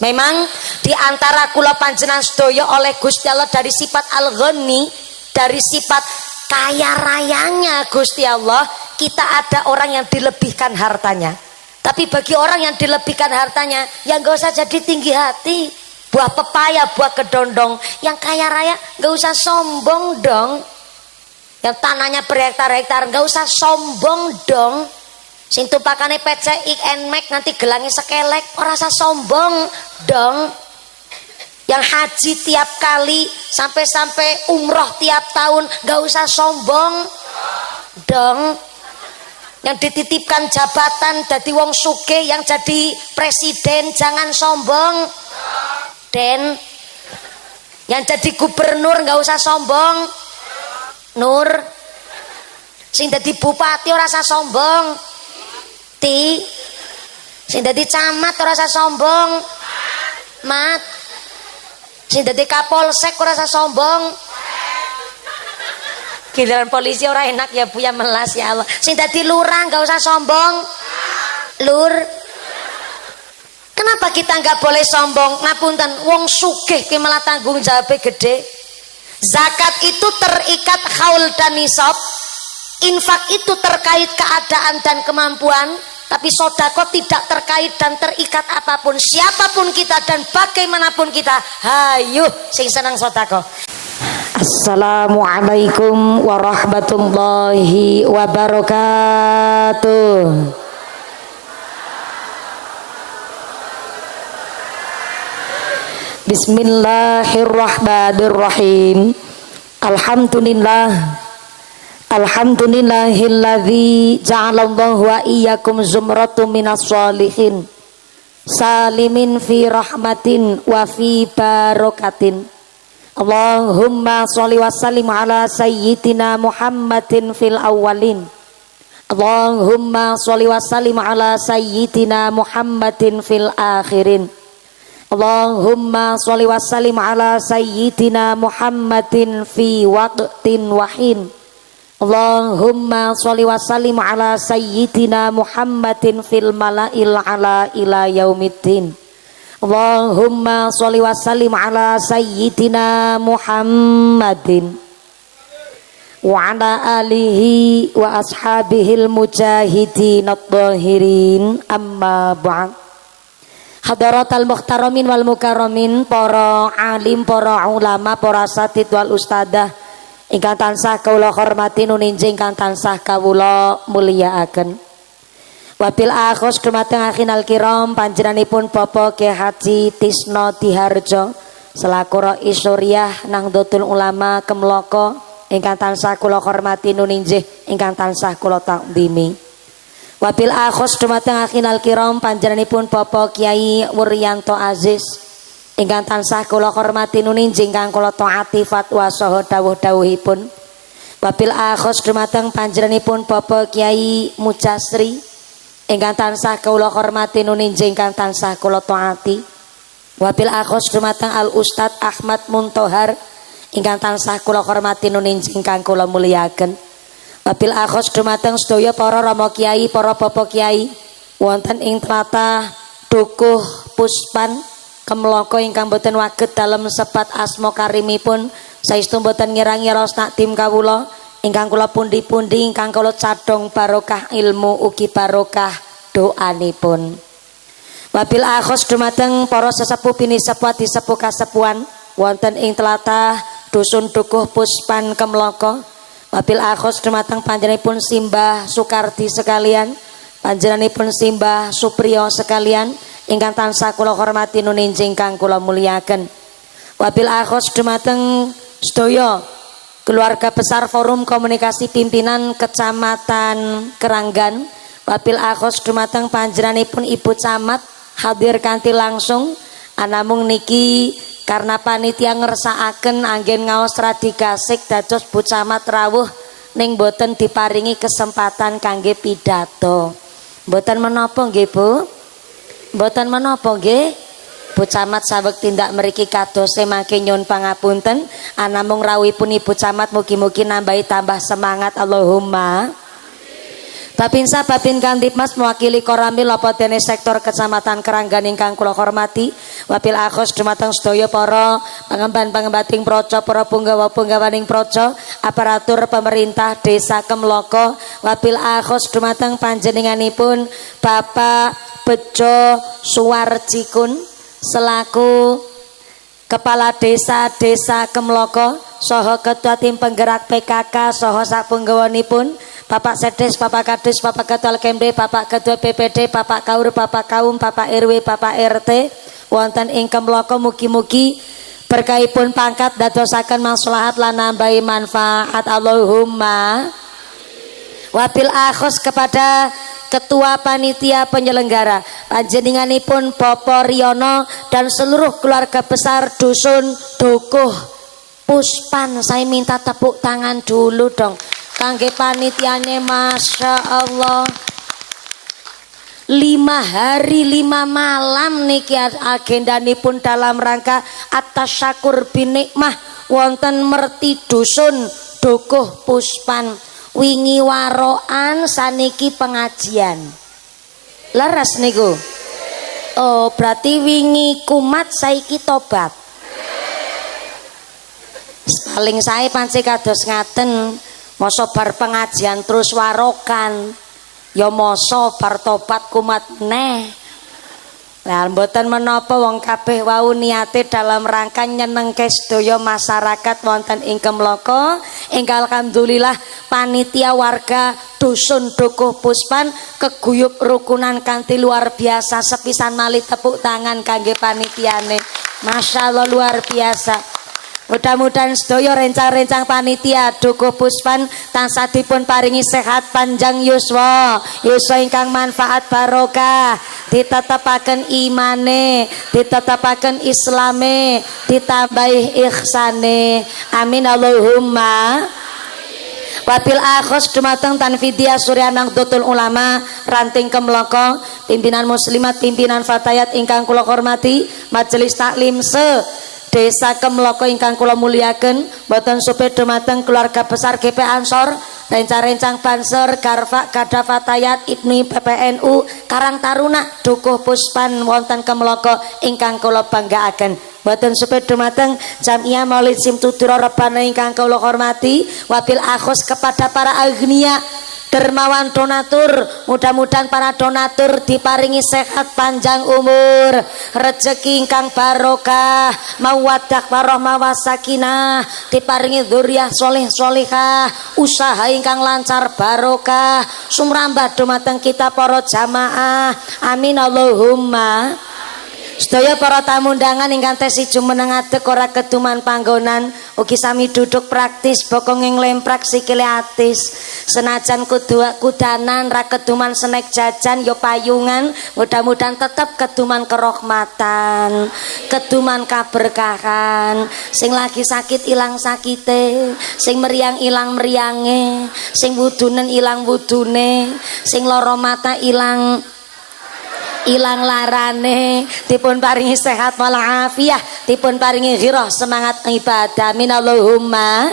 Memang di antara kula panjenengan sedaya oleh Gusti Allah dari sifat Al-Ghani, dari sifat kaya rayanya Gusti Allah, kita ada orang yang dilebihkan hartanya. Tapi bagi orang yang dilebihkan hartanya, yang gak usah jadi tinggi hati. Buah pepaya, buah kedondong, yang kaya raya gak usah sombong dong. Yang tanahnya berhektar-hektar gak usah sombong dong. Sing tumpakane PCX NMAX nanti gelangnya sekelek, ora usah sombong dong. Yang haji tiap kali sampai umroh tiap tahun gak usah sombong dong. Yang dititipkan jabatan jadi wong sugih, yang jadi presiden jangan sombong den. Yang jadi gubernur gak usah sombong nur. Sing jadi bupati ora usah sombong ti. Sing dadi camat ora usah sombong mat. Sing dadi kapolsek ora usah sombong. Giliran polisi ora enak ya Bu ya, melas ya Allah. Sing dadi lurah enggak usah sombong lur. Kenapa kita enggak boleh sombong? Ngapunten, wong sugih ki malah tanggung jawabnya gede. Zakat itu terikat haul dan nisab. Infak itu terkait keadaan dan kemampuan, tapi sodako tidak terkait dan terikat apapun. Siapapun kita dan bagaimanapun kita, hayu sing senang sodako. Assalamualaikum warahmatullahi wabarakatuh. Bismillahirrahmanirrahim. Alhamdulillahilladzi ja'alallahu wa iyyakum zumratum minas sholihin salimin fi rahmatin wa fi barakatin. Allahumma sholli wa sallim ala sayyidina Muhammadin fil awwalin. Allahumma sholli wa sallim ala sayyidina Muhammadin fil akhirin. Allahumma sholli wa sallim ala sayyidina Muhammadin fi waqtin wahin. Allahumma sholli wa sallim ala sayyidina Muhammadin fil mala'il ala ila yaumiddin. Allahumma sholli wa sallim ala sayyidina Muhammadin wa ala alihi wa ashabihil mujahidin at-tahirin, amma ba'd. Hadaratal muhtaramin wal mukarramin, para alim, para ulama, para asatid wal ustadah ingkang tansah kawula hormati nuninjing ingkang tansah kawula mulyakaken. Wabil akhos dumateng akhinal kiram panjenenganipun Bapak Kyai Haji Tisno Diharjo selaku Rais Suriah Nahdlatul Ulama Kemloko ingkang tansah kula hormati nuninjih ingkang tansah kula takdimi. Wabil akhos dumateng akhinal kiram panjenenganipun Bapak Kyai Wuryanto Aziz ingkang tansah kula hormati nuninjing ingkang kula taati fatwa saha dawuh-dawuhipun. Wabil akhos dumateng panjenenganipun Bapak Kyai Mujasri ingkang tansah kula hormati nuninjing ingkang tansah kula taati. Wabil akhos dumateng Al Ustad Ahmad Muntohar ingkang tansah kula hormati nuninjing ingkang kula mulyakaken. Wabil akhos dumateng sedaya para rama kiai, para bapak kiai wonten ing tlatah Dukuh Puspan Kemloko ingkang boten waget dalem sebat asma karimipun, saestu boten ngira-ngira takdim kawula ingkang kula pundi-pundi ingkang kula cadhong barokah ilmu ugi barokah doanipun. Wabil akhos dumateng para sesepuh bini sepuh disepuh kasepuhan wonten ing tlatah Dusun Dukuh Puspan Kemloko. Wabil akhos dumateng panjenenganipun Simbah Sukardi sekalian, panjenenganipun Simbah Supriyo sekalian ingkang tansah kula hormati nuninjing ingkang kula mulyakaken. Wabil akhos dumateng sedaya keluarga besar Forum Komunikasi Pimpinan Kecamatan Keranggan. Wabil akhos dumateng panjenenganipun Ibu Camat hadir kanthi langsung, anamung niki karena panitia ngersakaken anggen ngaos radi gasik dados Bu Camat rawuh ning boten diparingi kesempatan kangge pidato. Boten menapa nggih Bu? Mboten menapa nggih Bu Camat saweg tindak mriki kadose mangke nyuwun pangapunten anamung rawuhipun Ibu Camat mugi-mugi nambahi tambah semangat Allahumma. Babinsa Babin Kantipmas mewakili Koramil apa dene sektor Kecamatan Keranggan ingkang kula hormati. Wabil akhos dumateng sedaya para pangemban-pangembating praja, para punggawa-punggawaning praja, aparatur pemerintah Desa Kemloko. Wabil akhos dumateng panjenenganipun Bapak Bejo Suwarjikun selaku Kepala Desa Kemloko saha Ketua Tim Penggerak PKK saha sapunggawanipun Bapak Sedes, Bapak Kadis, Bapak Ketua Kemde, Bapak Ketua BPD, Bapak Kaur, Bapak Kaum, Bapak RW, Bapak RT wonten ing Kemloko mugi-mugi berkahipun pangkat dadosaken maslahat lan nambahi manfaat. Allahumma. Wabil akhos kepada Ketua Panitia Penyelenggara panjenenganipun Bapak Riono dan seluruh keluarga besar Dusun Dukuh Puspan. Saya minta tepuk tangan dulu dong kangge panitiane, Masya Allah. 5 hari 5 malam niki agendanipun dalam rangka atas syakur binikmah wonten merti Dusun Dukuh Puspan. Wingi waroan saniki pengajian. Leres niku. Oh, berarti wingi kumat saiki tobat. Paling saya panci kados ngaten. Masa bar pengajian terus warokan, ya masa bar tobat kumat neh. Lah mboten menapa wong kabeh wau niate dalam rangka nyenengke sedaya masyarakat wonten ing Kemloko. Ingkang alhamdulillah panitia warga Dusun Dukuh Puspan keguyub rukunan kanthi luar biasa. Sepisan malih tepuk tangan kangge panitiane. Masya Allah luar biasa. Mudah-mudahan sedaya rencang-rencang panitia Dukuh Puspan tansah dipun paringi sehat panjang yuswa, yuswa ingkang manfaat barokah, ditetepaken imane, ditetepaken islame, ditambahi ihsane. Amin Allahumma. Wabil akhos dumateng Tanfidia Suryanang Dutul Ulama Ranting Kemloko, pimpinan muslimat, pimpinan fatayat ingkang kula hormati, majelis taklim Desa Kemloko ingkang kula muliaken, boten supe dumateng keluarga besar GP Ansor, rencang-rencang Banser, Garfa, Kadafatayat, Ibni PPNU, Karang Taruna, Dukuh Puspan wonten Kemloko ingkang kula banggaaken. Boten supe dumateng Jamiah Maulid Simtudura Rebana ingkang kula hormati, wabil akhos kepada para agnia dermawan donatur, mudah-mudahan para donatur diparingi sehat panjang umur, rezeki ingkang barokah, mawaddah warahmah wasakinah, diparingi dzurriyyah sholih sholihah, usaha ingkang lancar barokah, sumrambah dumateng kita para jamaah. Amin Allahumma. Sedaya para tamu undangan ingkang tesi jumeneng adeg ora keduman panggonan, ugi sami duduk praktis bokong ing lemprak sikile atis. Senajan kudanan ra keduman senek jajan yo payungan, mudah-mudahan tetap keduman kerahmatan, keduman kaberkahan. Sing lagi sakit ilang sakite, sing meriang ilang meriange, sing wudunen ilang wudune, sing lara mata ilang larane, dipun paringi sehat walafiah, dipun paringi ghirah semangat ibadah. Amin Allahumma.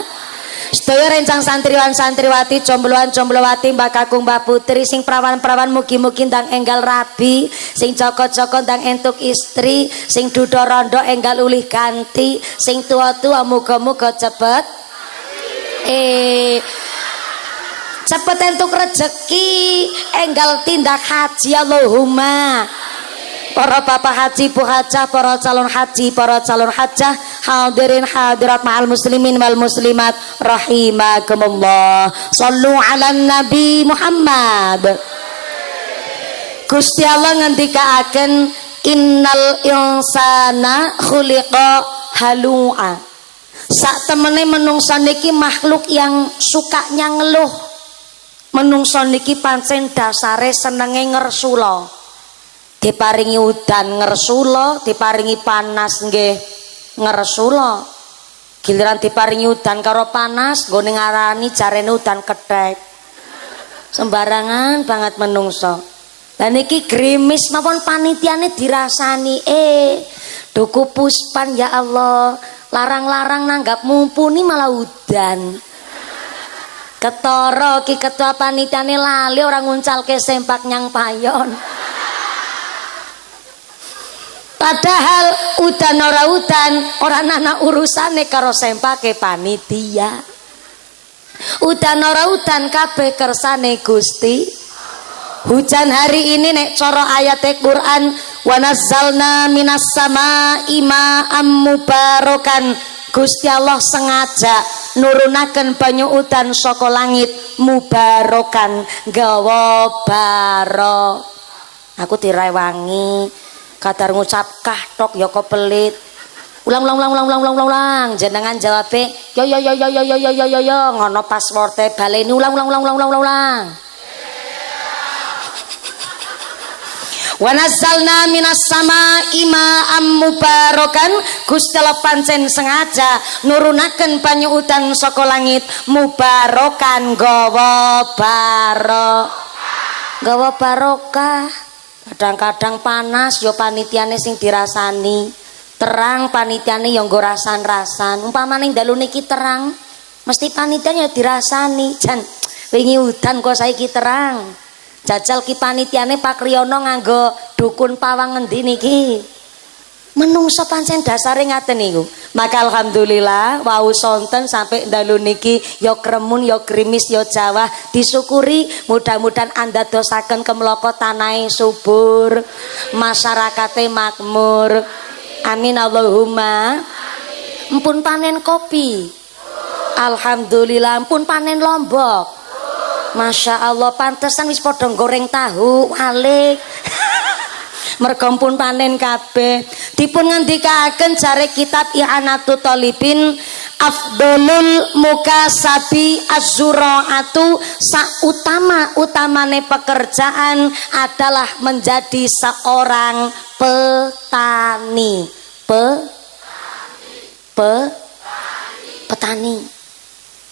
Sedaya rencang santriwan santriwati, jombloan jomblowati, mbak kakung mbak putri, sing prawan-prawan mugi-mugi ndang enggal rabi, sing joko-joko ndang entuk istri, sing dudo rondo enggal ulih ganti, sing tua-tua muga-muga cepet cepet entuk rezeki, enggal tindak haji. Allahumma. Para bapak haji, bu hajah, para calon haji, para calon hajah, hadirin hadirat ma'al muslimin wal muslimat rahimakumullah. Sallu ala Nabi Muhammad. Gusti Allah ngendikaaken innal insana khuliqa halu'a. Sak temene menungsa niki makhluk yang sukanya ngeluh. Menungso niki pancen dasare senenge ngersula. Diparingi udan ngersula, diparingi panas nggih ngersula. Giliran diparingi udan karo panas, nggone ngarani jarene udan kethek. Sembarangan banget menungso. Lah niki grimis mawon panitiane dirasani Dukuh Puspan ya Allah, larang-larang nanggap mumpuni malah udan. Ketara ki ketua panitiane lali ora nguncalke sempak nyang payon. Padahal udan ora ana urusane karo sempake panitia. Udan ora udan kabeh kersane Gusti. Hujan hari ini nek cara ayat Quran wa nazzalna minas samaa'i ma'am mubarakan. Gusti Allah sengaja nurunaken banyu udan saka langit mubarakan gawa baro. Aku direwangi kadar ngucap kahtok ya kok pelit. Ulang jenengan jawabe yo ngono passworde baleni ulang. Wa nazzalna minas samaa'i ma'am mubarakan. Gusti Allah pancen sengaja nurunaken banyu udan saka langit mubarakan gawa barokah. Kadang-kadang panas yo panitiane sing dirasani, terang panitiane yo nggo rasan-rasan. Umpamane dalu niki terang, mesti panitiane yo dirasani. Jan wingi udan kok saiki terang. Jajal ki panitiane Pak Riyono nganggo dukun pawang ngendi niki. Menungso pancen dasare ngaten niku. Maka alhamdulillah wau sonten sampai dalu niki ya kremun ya grimis ya Jawa disyukuri. Mudah-mudahan anda dosaken kemloko tanahe subur, masyarakate makmur. Amin Allahumma. Empun panen kopi. Alhamdulillah empun panen lombok. Masya Allah pantesan wis padha goreng tahu walik. Merga pun panen kabeh. Dipun ngendikaken jare kitab I'anatul Thalibin afdolul mukasabi az-zuraatu, sautama-utamane pekerjaan adalah menjadi seorang petani. Petani.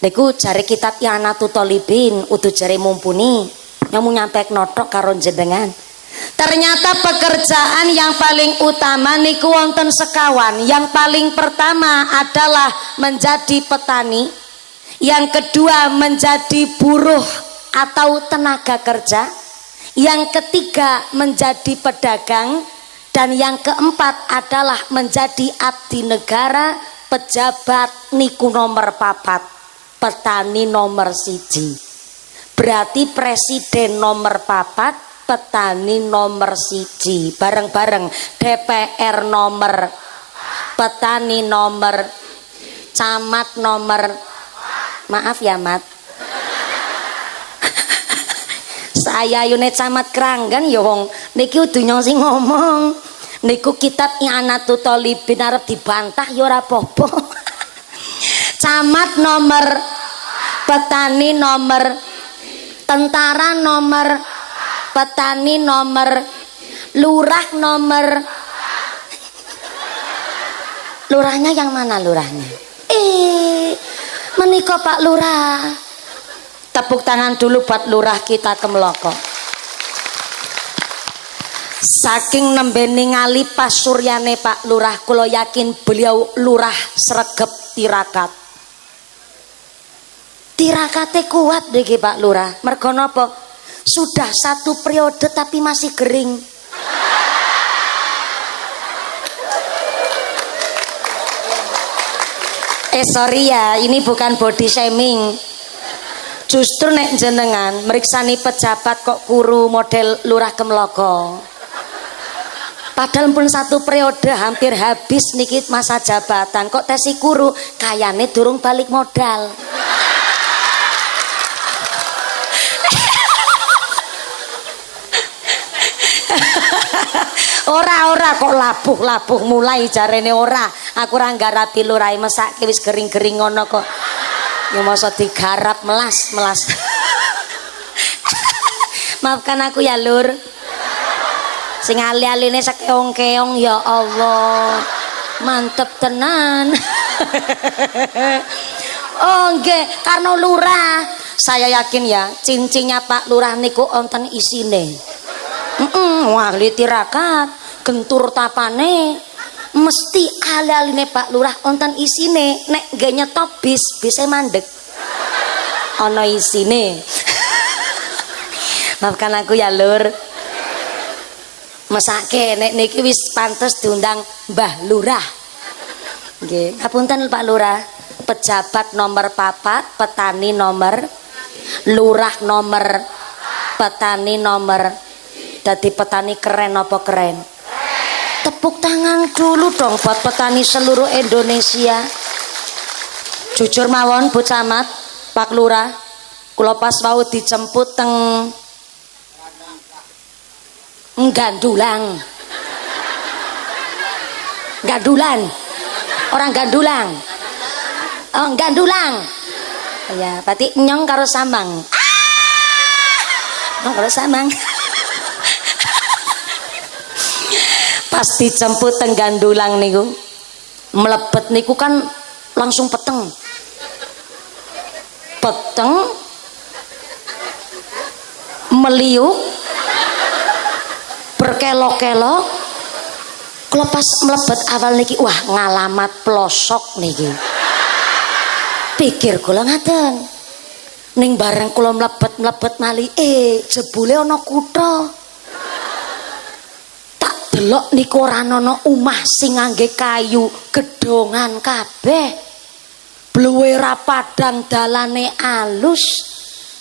Niku jare kitab I'anatul Thalibin udu jare mumpuni nyamung nyampe notok karo jenengan. Ternyata pekerjaan yang paling utama niku wonten sekawan. Yang paling pertama adalah menjadi petani. Yang kedua menjadi buruh atau tenaga kerja. Yang ketiga menjadi pedagang. Dan yang keempat adalah menjadi abdi negara. Pejabat niku nomor 4, petani nomor 1. Berarti presiden nomor 4, petani nomor 1, bareng-bareng. DPR nomor, petani nomor, camat nomor, maaf ya mat, saya yune camat Keranggan ya wong niki udu nyong sing ngomong. Niku kitab I'anatul Thalibin arep dibantah ya ora apa-apa. Camat nomor, petani nomor, tentara nomor, petani nomor, lurah nomor. Lurahnya yang mana lurahnya? Menika Pak Lurah. Tepuk tangan dulu buat lurah kita Kemloko. Saking nembe ningali pasuryane Pak Lurah, kula yakin beliau lurah sregep tirakat. Tirakate kuat niki Pak Lurah. Mergo napa? Sudah 1 periode tapi masih kering. Sorry ya, ini bukan body shaming. Justru nek jenengan meriksani pejabat kok kuru model lurah Kemloko. Padahal pun 1 periode hampir habis niki masa jabatan, kok tesi kuru kayane durung balik modal. Ora kok labuh mulai jarene ora. Aku ora nggarapi lurahe mesake wis gering-gering ngono kok. Ya masa digarap melas. Maafkan aku ya Lur. Sing ali-aline sakeong-keong ya Allah. Mantep tenan. Oh nggih, karena lurah. Saya yakin ya, cincinnya Pak Lurah niku wonten isine. Ahli tirakat, gentur tapane, mesti ali-aline Pak Lurah wonten isine. Nek nggih nyetop bis mandek. ana isine. Maafkan aku ya Lur. Mesake nek niki wis pantes diundang Mbah Lurah. Nggih, ngapunten Pak Lurah. Pejabat nomor 4, petani nomor, lurah nomor, petani nomor. Dadi petani keren apa keren? Tepuk tangan dulu dong buat petani seluruh Indonesia. Jujur mawon Bu Camat, Pak Lurah, kula pas wau dijemput teng Gandulang. Gandulan. Orang Gandulang. Oh, Gandulang. Ya, berarti nyong karo samang. Nyong karo samang. Pas dijemput teng Gandulang niku, mlebet niku kan langsung peteng. Peteng meliuk berkelok-kelok. Kalau pas mlebet awal niki, wah ngalamat pelosok niki. Pikir kula ngaten. Ning bareng kula mlebet mali, jebule ana kutha. Tak delok niku ora ana omah sing ngangge kayu, gedhongan kabeh. Bluwe ra padang, dalane alus.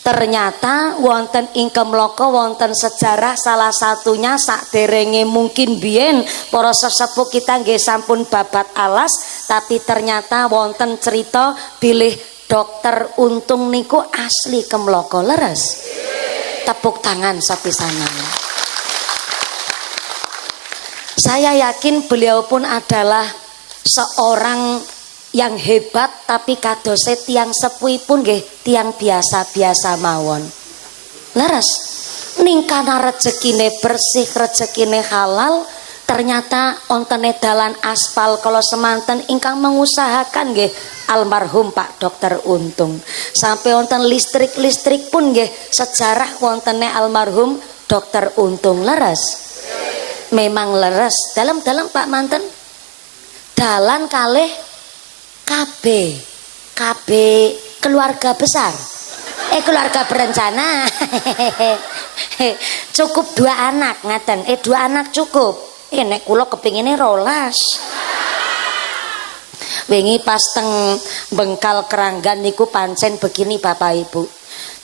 Ternyata wonten ing Kemloko wonten sejarah, salah satunya sakderenge mungkin biyen para sesepuh kita nggih sampun babat alas, tapi ternyata wonten cerita bilih Dokter Untung niku asli Kemloko. Leres. Tepuk tangan sapisanan. Saya yakin beliau pun adalah seorang yang hebat, tapi kadose tiang sepuhipun nggih tiang biasa-biasa mawon. Leres. Ning kana rezekine bersih, rezekine halal, ternyata ontene dalan aspal kalau semanten ingkang mengusahakan nggih almarhum Pak Dokter Untung. Sampai wonten listrik pun nggih sejarah wontene almarhum Dokter Untung. Leres. Memang leres. Dalam Pak manten. Dalan kalih KB keluarga besar, keluarga berencana. Cukup 2 anak ngaten, 2 anak cukup. Nek kula kepingine 12. Wingi pas teng Bengkal Keranggan niku pancen begini Bapak Ibu.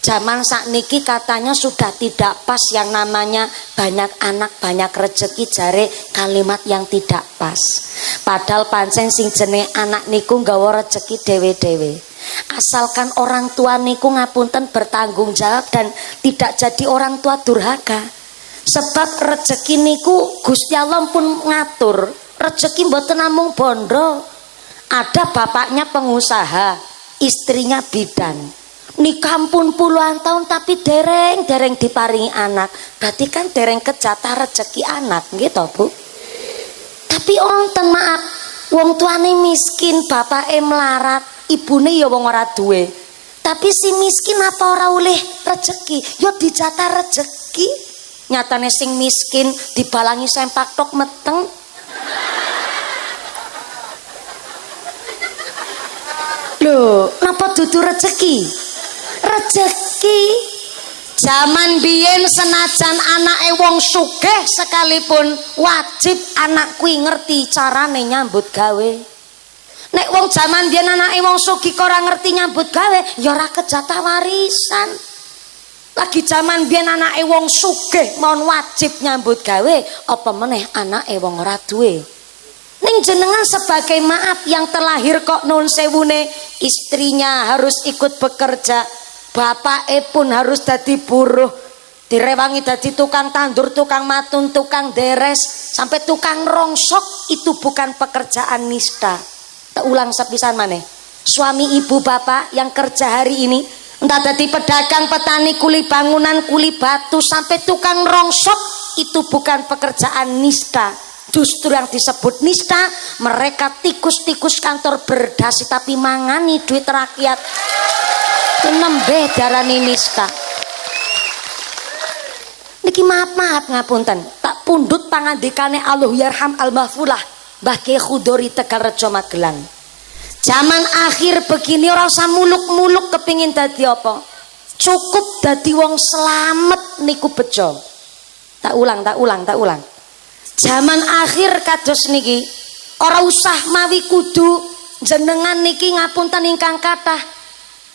Zaman sakniki katanya sudah tidak pas yang namanya banyak anak banyak rezeki, jare kalimat yang tidak pas. Padahal pancen sing jenenge anak niku nggawa rezeki dewe-dewe. Asalkan orang tua niku ngapunten bertanggung jawab dan tidak jadi orang tua durhaka. Sebab rezeki niku Gusti Allah pun ngatur. Rezeki mboten namung bondo. Ada bapaknya pengusaha, istrinya bidan. Nikah pun puluhan tahun tapi dereng diparingi anak. Berarti kan dereng kejatah rezeki anak gitu Bu. Tapi onten maaf, wong tuane miskin, bapake melarat, ibune ya wong ora duwe. Tapi si miskin apa ora oleh rezeki? Ya dijatah rezeki. Nyatane sing miskin dibalangi sempak tok meteng. Loh, napa dudu rezeki? Rezeki zaman biyen senajan anake wong sugih sekalipun wajib anak kuwi ngerti carane nyambut gawe. Nek wong zaman biyen anake wong sugih kok ora ngerti nyambut gawe, ya ora kejatah warisan. Lagi zaman biyen anake wong sugih mon wajib nyambut gawe, apa meneh anake wong ora duwe. Ning jenengan sebagai maaf yang terlahir kok nun sewune istrinya harus ikut bekerja, bapake pun harus dadi buruh, direwangi dadi tukang tandur, tukang matun, tukang deres, sampai tukang rongsok. Itu bukan pekerjaan nista. Tak ulang sepisan maneh. Suami ibu bapak yang kerja hari ini entah dadi pedagang, petani, kuli bangunan, kuli batu, sampai tukang rongsok, itu bukan pekerjaan nista. Justru yang disebut nista, mereka tikus-tikus kantor berdasi tapi mangani duit rakyat. Nembe darani nista. Niki maaf ngapunten, tak pundut pangandikane Allah yarham al-mahfulah Mbah Kyai Khudori Tegalrejo Magelang. Zaman akhir begini ora usah muluk-muluk kepingin dadi apa. Cukup dadi wong selamat niku bejo. Tak ulang. Zaman akhir kados niki ora usah mawi kudu jenengan niki ngapunten ingkang kathah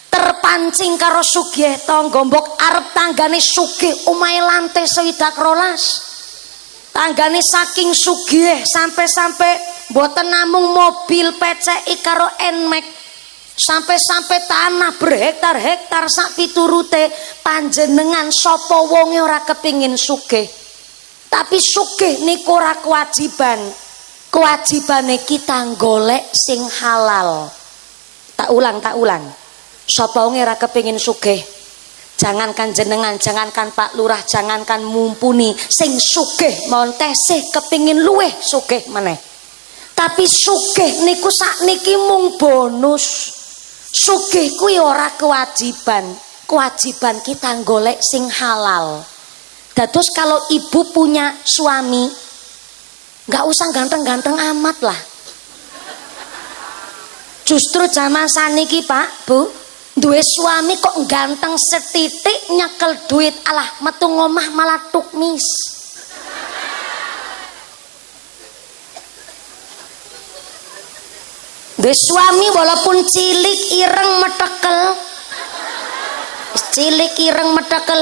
terpancing karo sugih tangga mbok arep tanggane sugih omahe lantai 12. Tanggane saking sugih sampai mboten namung mobil peceki karo Nmax, sampai tanah berhektar-hektar sak piturute. Panjenengan sapa wonge ora kepingin sugih, tapi sugih niku ora kewajibane kita golek sing halal. Tak ulang. Sapa wonge ora kepingin sugih, jangankan jenengan, jangankan Pak Lurah, jangankan mumpuni sing sugih mawon tesih kepingin luweh sugih meneh. Tapi sugih niku sakniki mung bonus. Sugih kuwi ora kewajiban kita golek sing halal. Dados kalau ibu punya suami nggak usah ganteng-ganteng amat lah. Justru zaman saniki Pak Bu, duwe suami kok ganteng setitik nyekel duit, alah metu ngomah malah tukmis. Duwe suami walaupun cilik ireng metekel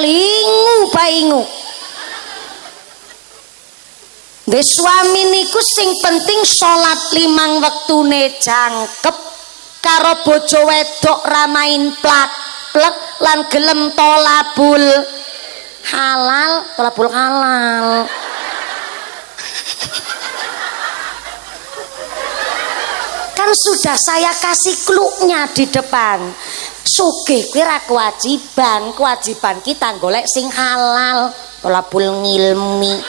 ingu. Duwe suami niku sing penting salat 5 wektune jangkep, karo bojo wedok ramain plak-plek lan gelem tolabul halal. Kan sudah saya kasih clue-nya di depan. Sugih kuwi ra kewajiban kita golek sing halal. Tolabul ngilmi.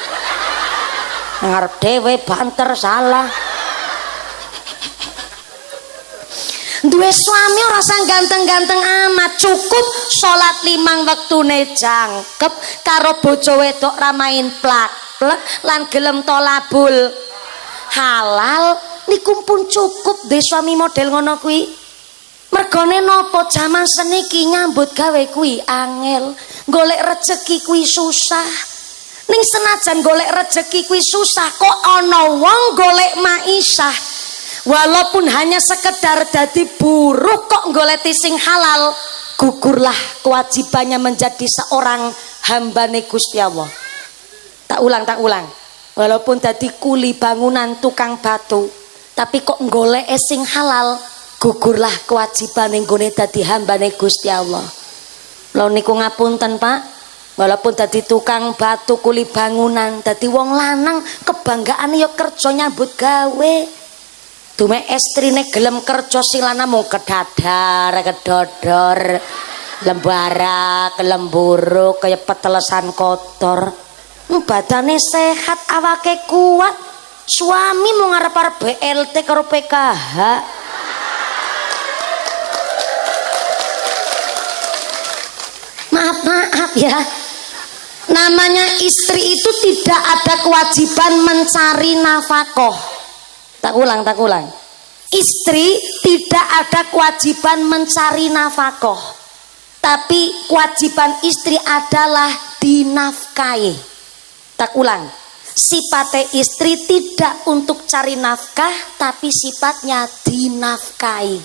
Ngarep dhewe banter salah. Duwe suami ora usah ganteng-ganteng amat, cukup salat 5 wektune jangkep, karo bojo wedok ramain plak-plek lan gelem tolabul halal. Niku pun cukup de suami model ngono kuwi. Mergone napa jaman seniki nyambut gawe kuwi angel, golek rejeki kuwi susah. Ning senajan golek rejeki kuwi susah, kok ana wong golek maisha. Walaupun hanya sekedar dadi buruh kok goleti sing halal, gugurlah kewajibannya menjadi seorang hambane Gusti Allah. Tak ulang. Walaupun dadi kuli bangunan tukang batu, tapi kok golek sing halal, gugurlah kewajibane nggone dadi hambane Gusti Allah. Lha niku ngapunten Pak, walaupun dadi tukang batu kuli bangunan, dadi wong lanang kebanggaane ya kerja nyambut gawe. Dume estrine gelem kerja silana mung kedadar, kedodor, lembara, kelemburuk kaya petelesan kotor. Badane sehat, awake kuat. Suami mau ngarep-arep BLT karo PKH. Maaf ya. Namanya istri itu tidak ada kewajiban mencari nafkah. Tak ulang. Istri tidak ada kewajiban mencari nafkah, tapi kewajiban istri adalah dinafkahi. Tak ulang. Sifatnya istri tidak untuk cari nafkah, tapi sifatnya dinafkahi.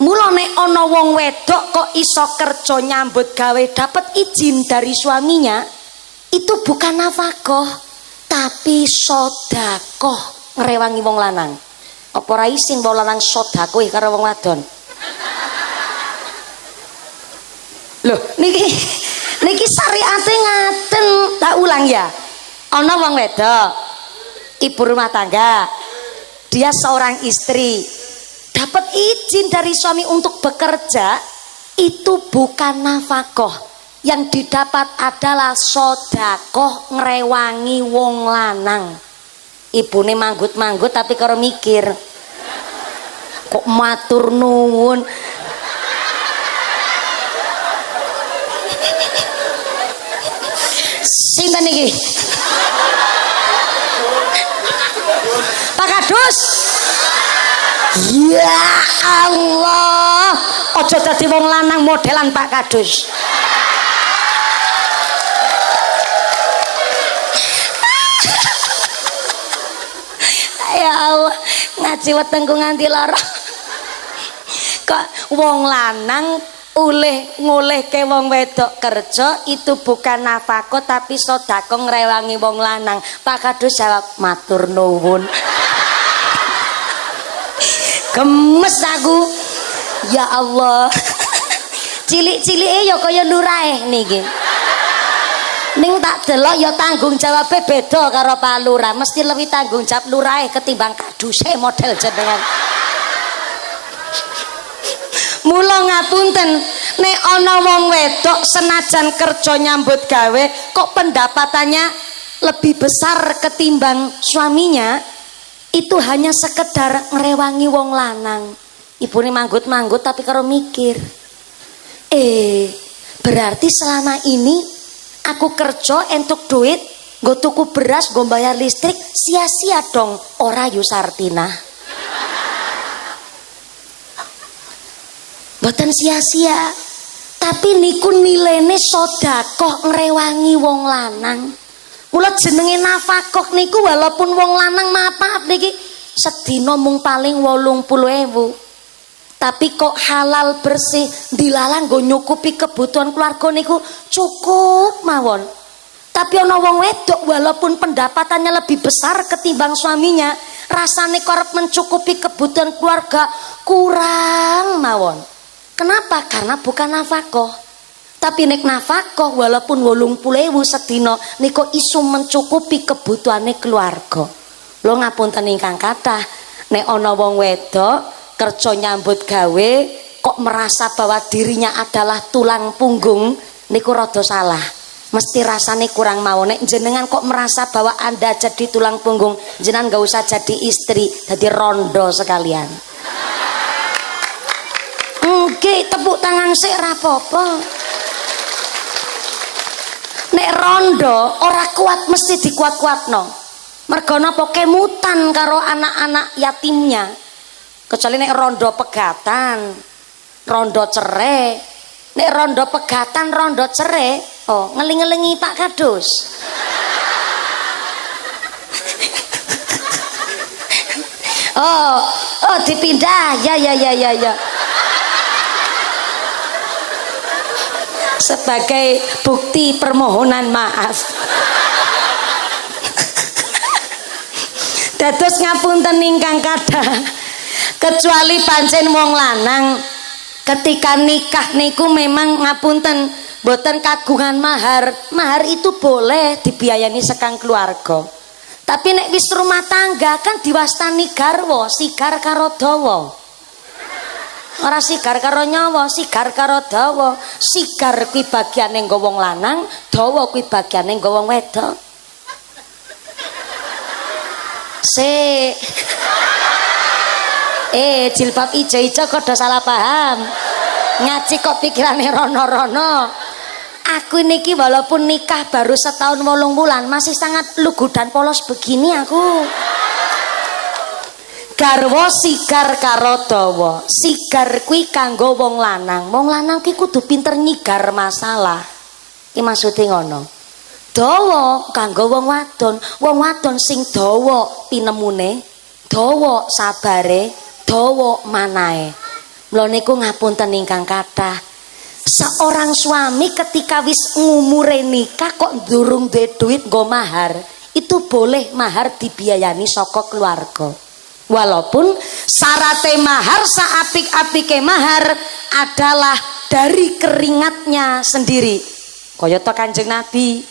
Mulane ana wong wedok kok iso kerja nyambut gawe dapat izin dari suaminya, itu bukan nafkah, tapi sedekah. Ngrewangi wong lanang. Apa ora isin wong lanang sedekah karo wong wadon? Loh, niki syariate ngaten. Tak ulang ya. Ana wong wedok, ibu rumah tangga. Dia seorang istri. Dapat izin dari suami untuk bekerja, itu bukan nafkah. Yang didapat adalah sedekah ngrewangi wong lanang. Ibune manggut-manggut tapi karo mikir, kok matur nuwun. Sinten iki? Pak Kadus. Ya Allah, ojo dadi wong lanang modelan Pak Kadus. Ya Allah, ngaji wetengku nganti lara. Kok wong lanang ngolehke wong wedok kerja itu bukan nafkah tapi sedekah ngrewangi wong lanang. Pak Kadus jawab matur nuwun. Gemes aku. Ya Allah. Cilik-cilike ya kaya lurae niki. Ning tak delok ya tanggung jawabe beda karo Pak Lurah. Mesti lebih tanggung jawab lurae ketimbang kaduse model jenengan. Mula ngapunten, nek ana wong wedok senajan kerja nyambut gawe kok pendapatannya lebih besar ketimbang suaminya, itu hanya sekedar ngrewangi wong lanang. Ibune manggut-manggut tapi karo mikir. Berarti selama ini aku kerja entuk duit, nggo tuku beras, nggo bayar listrik, sia-sia dong ora Yusartina. Mboten sia-sia. Tapi niku nilene sedekah ngrewangi wong lanang. Mula jenenge nafkah niku walaupun wong lanang maaf niki sedina mung paling 80.000. Tapi kok halal bersih dilalang nggo nyukupi kebutuhan keluarga niku cukup mawon. Tapi ana wong wedok walaupun pendapatannya lebih besar ketimbang suaminya, rasane korep mencukupi kebutuhan keluarga kurang mawon. Kenapa? Karena bukan nafkah. Tapi nek nafkah walaupun 80.000 sedina niku iso mencukupi kebutuhane keluarga. Lho ngapunten ingkang kathah, nek ana wong wedok kerja nyambut gawe kok merasa bahwa dirinya adalah tulang punggung, niku rada salah. Mesti rasane kurang mau. Nek jenengan kok merasa bahwa Anda jadi tulang punggung, jenengan gak usah jadi istri, jadi rondo sekalian. Oke, tepuk tangan sik ora apa-apa. Nek rondo ora kuat mesti dikuat-kuatno. Mergo napa kemutan karo anak-anak yatimnya. Kecuali nek rondo pegatan, rondo cerai. Nek rondo pegatan, rondo cerai, oh ngeling-ngelingi Pak Kadus. Oh dipindah, ya. Sebagai bukti permohonan maaf. Dados ngapunten ingkang kathah. Kecuali pancen wong lanang ketika nikah niku memang ngapunten boten kagungan mahar. Mahar itu boleh dibiayani sekang keluarga. Tapi nek wis rumah tangga kan diwastani garwa, sigar karo dawa. Ora sigar karo nyawa, sigar karo dawa. Sigar kuwi bagiane nggo wong lanang, dawa kuwi bagiane nggo wong wedok. Jilbab ijo-ijo kok salah paham. Ngaji kok pikirane rono-rono. Aku niki walaupun nikah baru setahun 8 bulan masih sangat lugu dan polos begini aku. Garwa sigar karo dawa. Sigar kuwi kanggo wong lanang. Wong lanang ki kudu pinter nyigar masalah. Ki maksude ngono. Dawa kanggo wong wadon. Wong wadon sing dawa pinemune, dawa sabare, dawa manae. Mula niku ngapunten ingkang kathah. Seorang suami ketika wis ngumure nikah kok durung duwe duit nggo mahar, itu boleh mahar dibiayani saka keluarga. Walaupun syarat mahar saapik-apike mahar adalah dari keringatnya sendiri. Kaya to Kanjeng Nabi.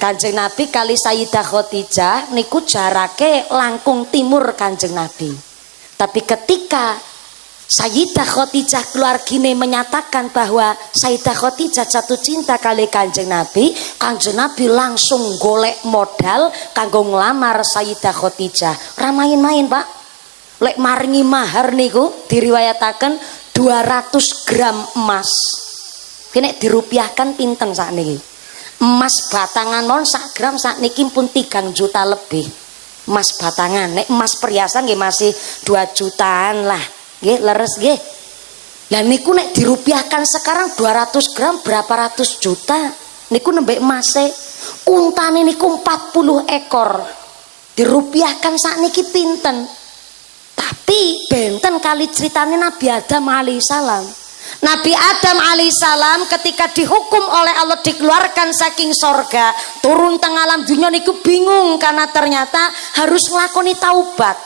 Kanjeng Nabi kali Sayyidah Khadijah niku jarake langkung timur Kanjeng Nabi. Tapi ketika Sayyidah Khadijah keluargine menyatakan bahwa Sayyidah Khadijah jatuh cinta kali Kanjeng Nabi langsung golek modal kanggo nglamar Sayyidah Khadijah. Ora main-main, Pak. Lek maringi mahar niku diriwayataken 200 gram emas. Kene dirupiahkan pinten sakniki? Emas batangan mon sak gram sakniki pun 3 juta lebih. emas batangan. Nek emas perhiasan nggih masih 2 jutaan lah. Nggih, leres nggih. Lah niku nek dirupiahkan sekarang 200 gram berapa ratus juta. Niku nembe emase. Untane niku 40 ekor. Dirupiahkan sakniki pinten? Tapi benten kali ceritanya Nabi Adam alaihissalam. Nabi Adam alaihissalam ketika dihukum oleh Allah dikeluarkan saking sorga, turun tengah alam dunia niku bingung karena ternyata harus ngelakoni taubat.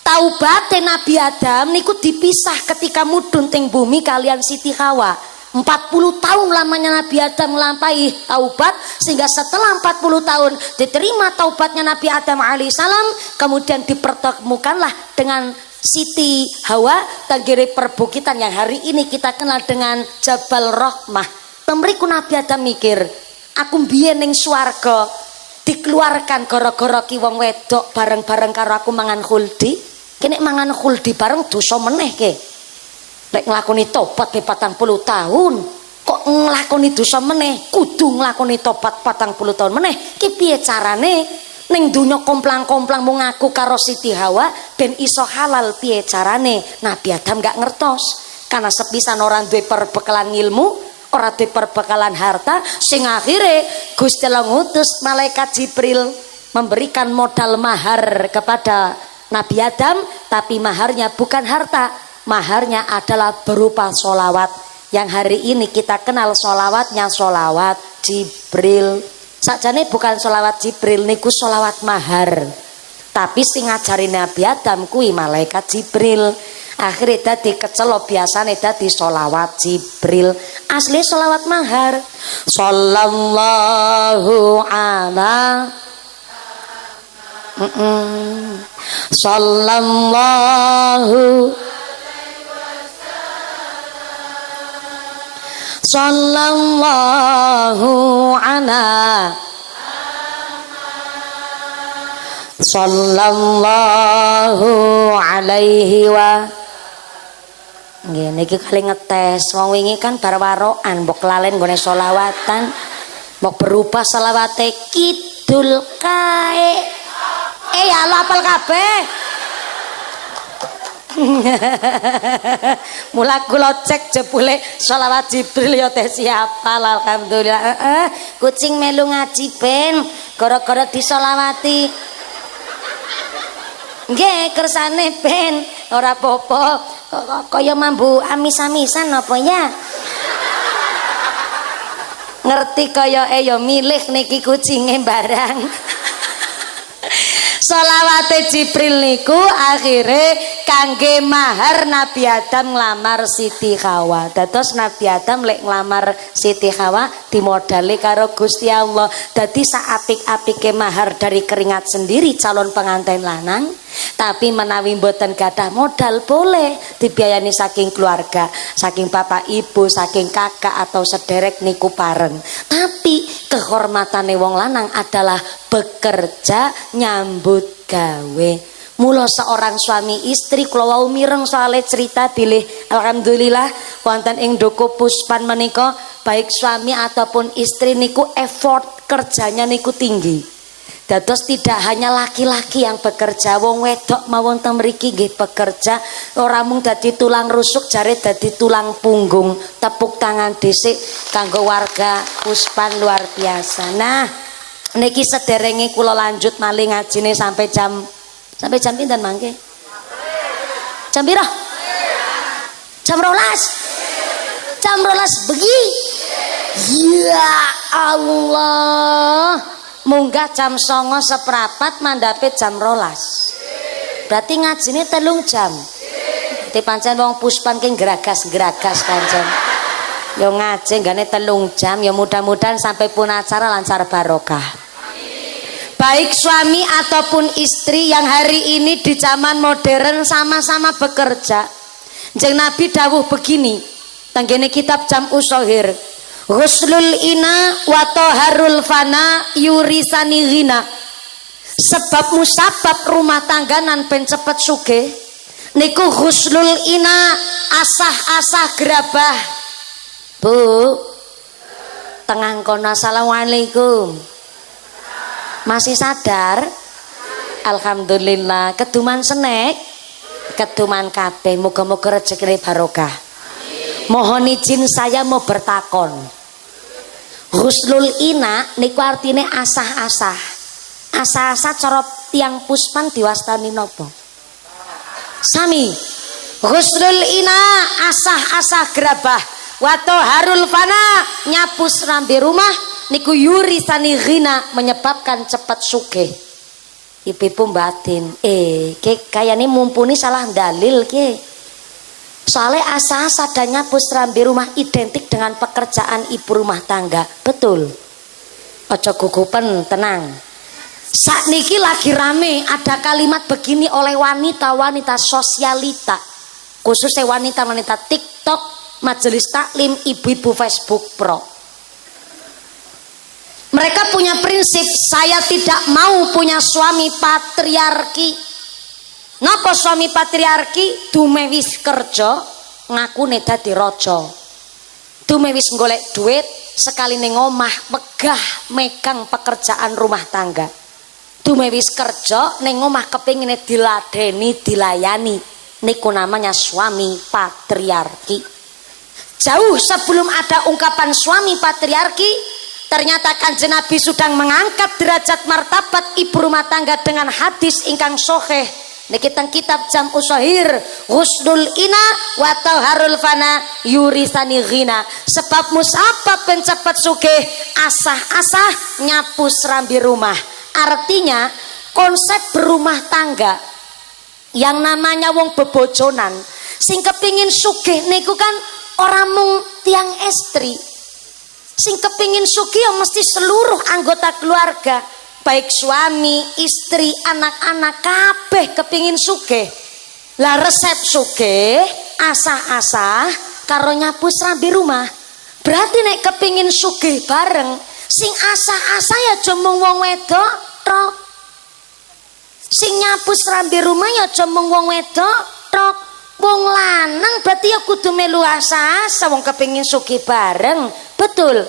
Taubatnya Nabi Adam niku dipisah ketika mudhun teng bumi kalian Siti Hawa. 40 tahun lamanya Nabi Adam melampaui taubat, sehingga setelah 40 tahun diterima taubatnya Nabi Adam alaihissalam, kemudian dipertemukanlah dengan Siti Hawa tanggiri perbukitan yang hari ini kita kenal dengan Jabal Rahmah. Temriku Nabi Adam mikir, aku mbiyen ning swarga dikeluarkan gara-gara ki wong wedok bareng-bareng karo aku mangan khuldi. Kene mangan khuldi bareng dosa meneh ke. Lek nglakoni tobat be 40 tahun, kok nglakoni dosa meneh, kudu nglakoni tobat 40 tahun meneh. Ki piye carane? Ning donya komplang-komplang mung ngaku karo Siti Hawa ben iso halal, piye carane? Nabi Adam gak ngertos. Karena sepisan orang duwe perbekalan ilmu, ora duwe perbekalan harta, sing akhire Gusti Allah ngutus malaikat Jibril memberikan modal mahar kepada Nabi Adam, tapi maharnya bukan harta, maharnya adalah berupa sholawat. Yang hari ini kita kenal sholawatnya sholawat Jibril. Sakjane bukan sholawat Jibril niku sholawat mahar, tapi sing ngajari Nabi Adam kuwi malaikat Jibril. Akhirnya dadi kecelo biasane dadi sholawat Jibril. Asli sholawat mahar. Sallallahu ala Sallallahu ala Sallallahu alaihi wa. Nggih niki kali ngetes wong wingi kan bar warokan mbok lalen nggone selawatan mbok berubah selawate kidul kae. Ya Allah apal kabeh. Mula kula cek jebule sholawat Jibril ya teh siapa alhamdulillah. Kucing melu ngaji ben gara-gara disolawati. Nggih kersane ben ora apa-apa kaya mambu amis-amisan apa ya. Ngerti kaya ya milih niki kucinge barang. Sholawate Jibril niku akhire kangge mahar Nabi Adam nglamar Siti Hawa. Dados Nabi Adam lek nglamar Siti Hawa dimodali karo Gusti Allah. Dadi saapik-apike mahar dari keringat sendiri calon pengantin lanang. Tapi menawi mboten gadah modal boleh dibiayani saking keluarga, saking bapak ibu, saking kakak atau sederek niku bareng. Tapi kehormatane wong lanang adalah bekerja nyambut gawe. Mula seorang suami istri kula wau mireng soale cerita bilih alhamdulillah wonten ing Doko Puspan menika baik suami ataupun istri niku effort kerjanya niku tinggi. Dados tidak hanya laki-laki yang bekerja, wong wedok mawon teng mriki nggih bekerja, ora mung dadi tulang rusuk jare dadi tulang punggung. Tepuk tangan dhisik kanggo warga Puspan luar biasa. Nah, niki sederenge kula lanjut malih ngajine sampai jam pinten mangke? Jam pira? Jam 12. Jam 12 begi. Ya Allah. Munggah jam 09.15 mandhape jam 12. Berarti ngajine 3 jam. Di pancen wong Puspan ki geragas-geragas pancen. Yo ngaji nggane 3 jam, ya mudah-mudahan sampai pun acara lancar barokah. Baik suami ataupun istri yang hari ini di zaman modern sama-sama bekerja. Jeng Nabi dawuh begini, tenggene kitab Jam'us Shaghir. Ghuslul ina wa toharul fana yurisani ghina. Sebab musabab rumah tangganan ben cepet sugih niku ghuslul ina, asah-asah gerabah. Bu tengah kono assalamualaikum. Masih sadar? alhamdulillah keduman senek keduman kabeh muga-muga rezekine barokah. Mohon izin saya mau bertakon. Husnul ina niku artine asah-asah. Asah-asah cara tiang puspan diwastani napa? Sami. Husnul ina asah-asah gerabah. Wato harul fana nyapu serambi rumah niku yurisani ghina menyebabkan cepat sugih. Ibu batin ke kayaknya mumpuni salah dalil ke. Soalnya asa-asa dan nyapu serambi rumah identik dengan pekerjaan ibu rumah tangga. Betul. Ojo gugupen, tenang. Saat niki lagi rame ada kalimat begini oleh wanita-wanita sosialita, khususnya wanita-wanita TikTok, majelis taklim, ibu-ibu Facebook Pro. Mereka punya prinsip, saya tidak mau punya suami patriarki. Napa suami patriarki? Dume wis kerja ngakune dadi raja. Dume wis golek duit sekali ning omah megah megang pekerjaan rumah tangga. Dume wis kerja ning omah kepingine diladeni, dilayani. Niku namanya suami patriarki. Jauh sebelum ada ungkapan suami patriarki, ternyata Kanjeng Nabi sudah mengangkat derajat martabat ibu rumah tangga dengan hadis ingkang sahih niki teng kitab Jam'us Shahir, husnul ina wa taharul fana yurisani ghina. Sebab musabab pencepat sugih asah-asah nyapu serambi rumah. Artinya konsep berumah tangga yang namanya wong bebojonan sing kepingin sugih niku kan orang mung tiang estri. Sing kepingin sugih ya mesti seluruh anggota keluarga, baik suami, istri, anak-anak kabeh kepingin sugih. Lah resep sugih asah-asah karo nyapu serambi rumah. Berarti nek kepingin sugih bareng, sing asah-asah ya aja mung wong wedok tok. Sing nyapu serambi rumah ya aja mung wong wedok tok. Wong lanang berarti ya kudu melu asah-asah wong kepingin sugih bareng. Betul.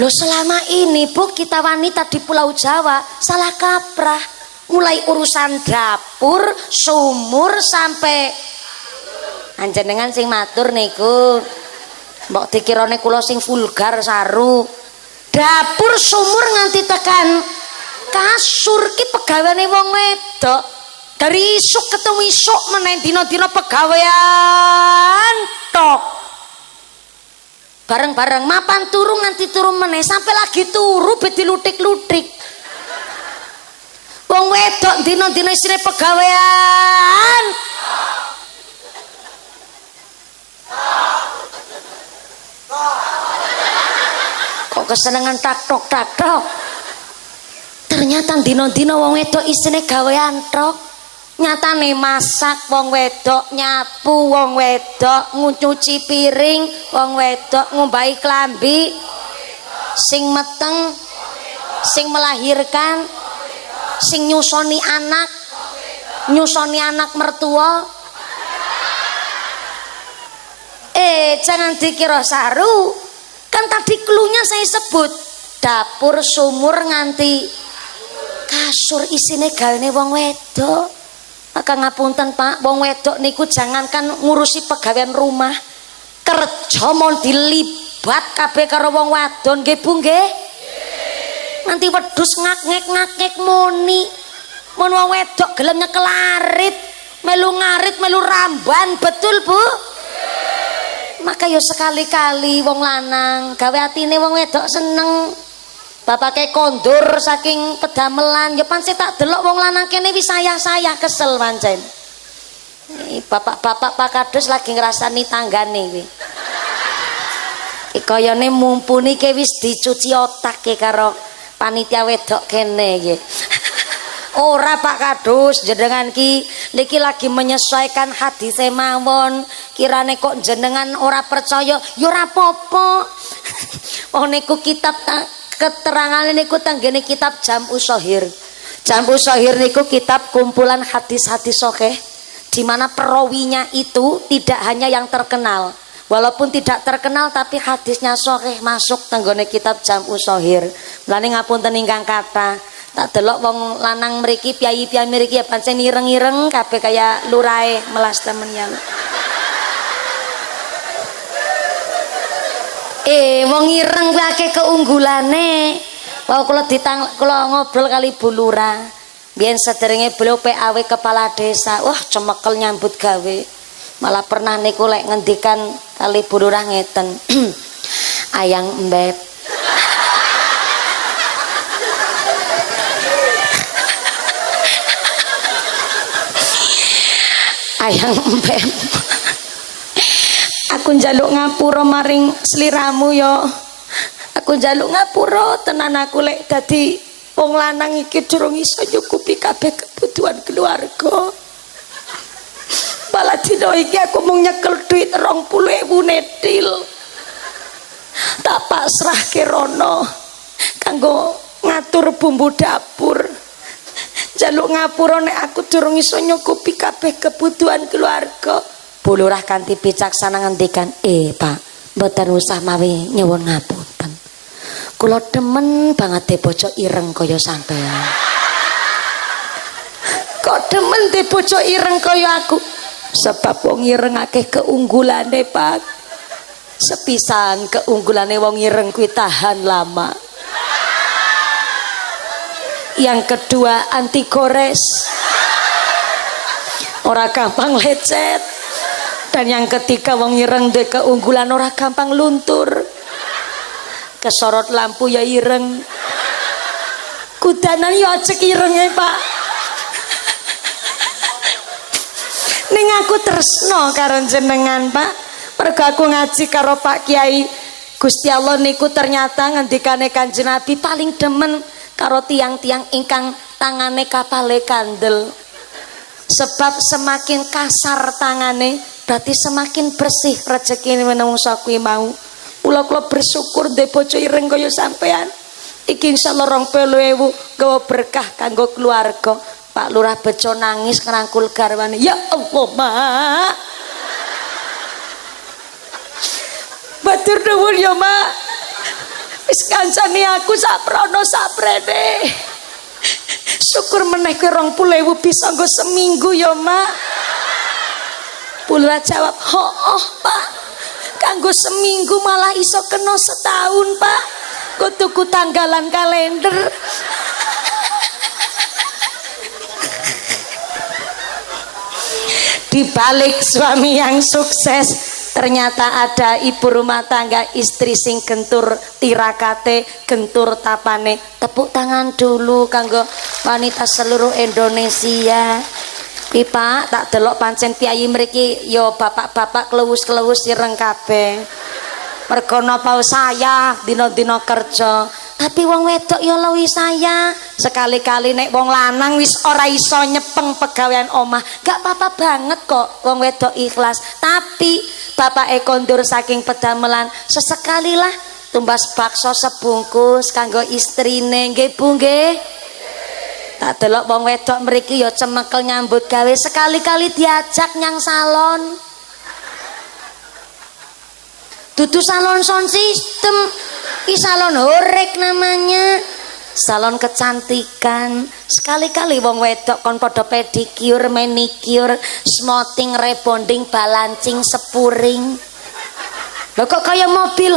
Loh selama ini Bu kita wanita di Pulau Jawa salah kaprah. Mulai urusan dapur, sumur sampai anjenengan sing matur niku. Mbok dikirane kula sing vulgar saru. Dapur, sumur nganti tekan kasur ki pegaweane wong wedok. Dari isuk ketemu isuk meneh dina-dina pegawean tok. Bareng-bareng mapan turu nganti turu meneh sampai lagi turu bet dilutik-lutik. Wong wedok dina-dina isine pegawean. Kok kesenengan tak-tok. Ternyata dina-dina wong wedok isine gawean tok. Nyatane masak wong wedok, nyapu wong wedok, ngucuci piring wong wedok, ngumbahi klambi, sing meteng, sing melahirkan, sing nyusoni anak mertua. Jangan dikira saru, kan tadi klunya saya sebut dapur, sumur nganti kasur isine gawane wong wedok. Maka ngapunten Pak, wong wedok niku jangankan ngurusi pegawaian rumah, kerja mau dilibat kabeh karo wong wadon nggih Bu nggih. Nanti wedhus ngak-ngek muni. Mun wong wedok gelem nyekel arit, melu ngarit, melu ramban, betul Bu? Maka yo sekali-kali wong lanang gawe atine wong wedok seneng. Bapake kondur saking pedamelan ya pancen tak delok wong lanang kene wis sayah-sayah kesel pancen. Bapak-bapak Pak Kadus lagi ngrasani tanggane kuwi. Kayane mumpuni ke wis dicuci otak ke karo panitia wedok kene iki. Ora Pak Kadus, jenengan ki niki lagi menyesuaikan hadis mawon. Kirane kok jenengan ora percaya ya ora apa-apa. Oh niku kitab keterangan niku tanggene kitab Jam'us Shahir. Jam'us Shahir niku kitab kumpulan hadis-hadis sahih di mana perawinya itu tidak hanya yang terkenal. Walaupun tidak terkenal tapi hadisnya sahih masuk tanggone kitab Jam'us Shahir. Mulane ngapunten ingkang kathah, Tak delok wong lanang mriki piyayi-piyayi mriki ya pancen ireng-ireng kabeh kaya lurae melas temen yang. Wong ireng kuwi akeh keunggulane. Wau kula ngobrol kali Bu Lurah. Biyen sederenge beliau PAW kepala desa. Wah, cemekel nyambut gawe. Malah pernah niku lek ngendikan kali Bu Lurah ngeten. Ayang Mbep. Ayang Mbep. Aku njaluk ngapura maring sliramu yo. Aku njaluk ngapura tenan aku lek dadi wong lanang iki durung iso nyukupi kabeh kebutuhan keluarga. Malah dina iki aku mung nyekel duit 20.000 netil. Tak pasrahke rono kanggo ngatur bumbu dapur. Njaluk ngapura nek aku durung iso nyukupi kabeh kebutuhan keluarga. Bu Lurah kanthi bijaksana ngendikan, Pak, mboten usah mawi nyuwun ngapunten. Kula demen banget bojo ireng kaya sampean. Kok demen bojo ireng kaya aku? Sebab wong ireng akeh keunggulane, Pak. Sepisan keunggulane wong ireng kuwi tahan lama. Yang kedua anti gores. Ora gampang lecet. Dan yang ketiga wong ireng duwe keunggulan ora gampang luntur. Kesorot lampu ya ireng. Kudanan ya cek irenge, Pak. Ning aku tresno karo jenengan, Pak. Mergo aku ngaji karo Pak Kiai. Gusti Allah niku ternyata ngendikane Kanjeng Nabi paling demen karo tiang-tiang ingkang tangane kapale kandel. Sebab semakin kasar tangane berarti semakin bersih rezeki menungso kuwi mau. Kula bersyukur ndek bojo ireng kaya sampean. Iki insyaallah 20.000 gawa berkah kanggo keluarga. Pak Lurah bejo nangis ngrangkul garwane. Ya Allah, Mak. Batur nuwun ya, Mak. Wis kancane aku saprono saprene. Syukur meneh kowe 20.000 bisa nggo seminggu ya, Mak. Pula jawab, oh Pak, kanggo seminggu malah iso kena setahun, Pak. Kok tuku tanggalan kalender. Di balik suami yang sukses ternyata ada ibu rumah tangga, istri sing gentur tirakate, gentur tapane. Tepuk tangan dulu kanggo wanita seluruh Indonesia. Pipa tak delok pancen piyayi mriki yo bapak-bapak kelewus-kelewus ireng kabeh. Mergo napa saya dina-dina kerja, tapi wong wedok yo luwih saya. Sekali-kali nek wong lanang wis ora iso nyepeng pegawean omah, gak apa-apa banget kok wong wedok ikhlas. Tapi bapake kondur saking pedamelan, sesekalilah tumbas bakso sebungkus kanggo istrine, nggih Bu nggih. Tak delok wong wedok mriki ya cemekel nyambut gawe, sekali-kali diajak nyang salon. Dudu salon sound system, i salon horek namanya. Salon kecantikan. Sekali-kali wong wedok kon padha pedicure, manicure, smoothing, rebonding, balancing, sepuring. Lho kok kaya mobil,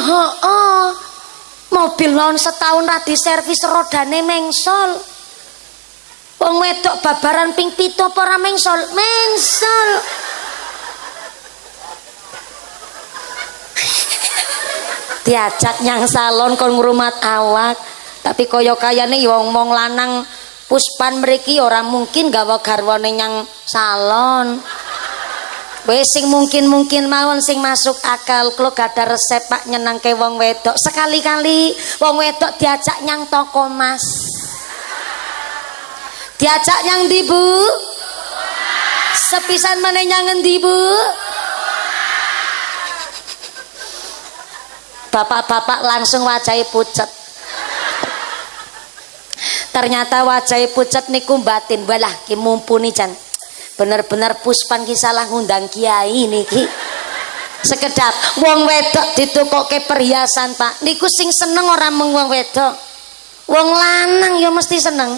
mobil lawan setahun ra diservis rodane mengsol. Wong wedok babaran ping 7 apa ora mengsol? Mengsol. Diajak nyang salon kon ngrumat awak, tapi kaya kayane wong-wong lanang puspan mriki ora mungkin gawa garwane nyang salon. Wis sing mungkin-mungkin mawon sing masuk akal. Kula gadah resep Pak nyenangke wong wedok. Sekali-kali wong wedok diajak nyang toko Mas. Diajak nyang ndi, Bu? Sepisan meneh nyang endi, Bu? Bapak-bapak langsung wajahe pucet. Ternyata wajahe pucet niku batin. Walah ki mumpuni jan. Bener-bener puspan ki salah ngundang kiai niki. Sekedap wong wedok ditukoke perhiasan, Pak. Niku sing seneng ora mung wong wedok. Wong lanang ya mesti seneng.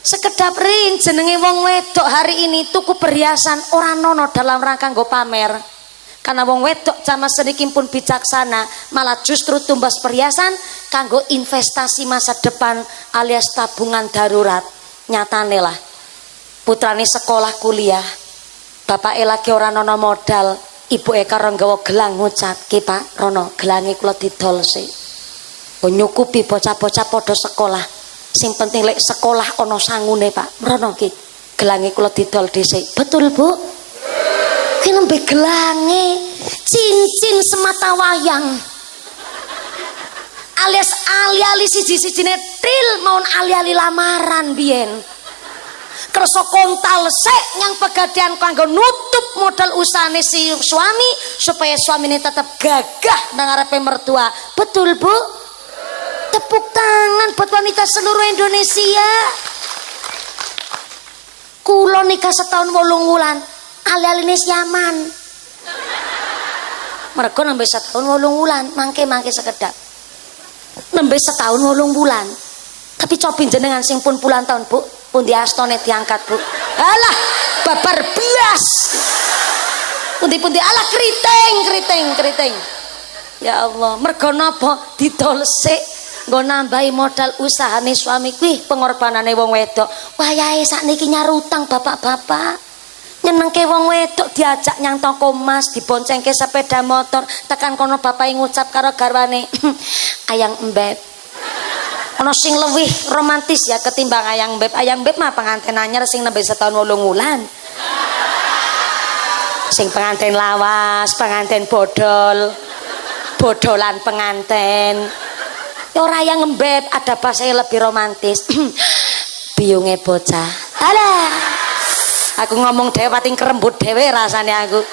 Sekedap ring jenenge wong wedok hari ini tuku perhiasan ora nono dalam rangka nggo pamer. Karena wong wedok zaman sedikit pun bijaksana, malah justru tumbas perhiasan kanggo investasi masa depan alias tabungan darurat. Nyatane lah, putrane sekolah kuliah, bapak lagi ora nono modal, ibu karo nggawa gelang ngucap, "Ki Pak, rono gelange kula didol sik." Nyukupi bocah-bocah podo sekolah. Sing penting lek sekolah ono sangune Pak. Mrono ki gelange kula didol dhisik. Betul Bu? Ki nembe gelange cincin semata wayang. Alias ali-ali siji-sijine tril maun ali-ali lamaran biyen. Kersa kontal sek yang pegadaian kanggo nutup modal usahane si suami supaya suamine tetap gagah nang ngarepe mertua. Betul Bu? Tepuk tangan buat wanita seluruh Indonesia. Kulo nikah setahun 8 wulan, ali-aline Yaman. Mergo nembe setahun 8 wulan, mangke sekedap. Nembe setahun 8 wulan. Tapi cobi jenengan sing pun puluhan tahun, Bu, pundi astone diangkat, Bu. Alah, babar blas. Pundi-pundi alah keriting. Ya Allah, mergo napa didol sik. Nggo nambahi modal usahane suami kuwi pengorbanane wong wedok. Wayahe sakniki nyarutang bapak-bapak. Nyenengke wong wedok diajak nyang toko emas, diboncengke sepeda motor, tekan kono bapak ngucap karo garwane, "Ayang Mbep." Ono sing lebih romantis ya ketimbang Ayang Mbep. Ayang Mbep mah pengantin anyar sing nembe setahun 8 wulan. Sing pengantin lawas, pengantin bodol, bodolan pengantin. Ora yang ngembet, ada bahasa yang lebih romantis. Biyunge bocah. Alah, aku ngomong dewe pating kerembut dewe rasanya aku.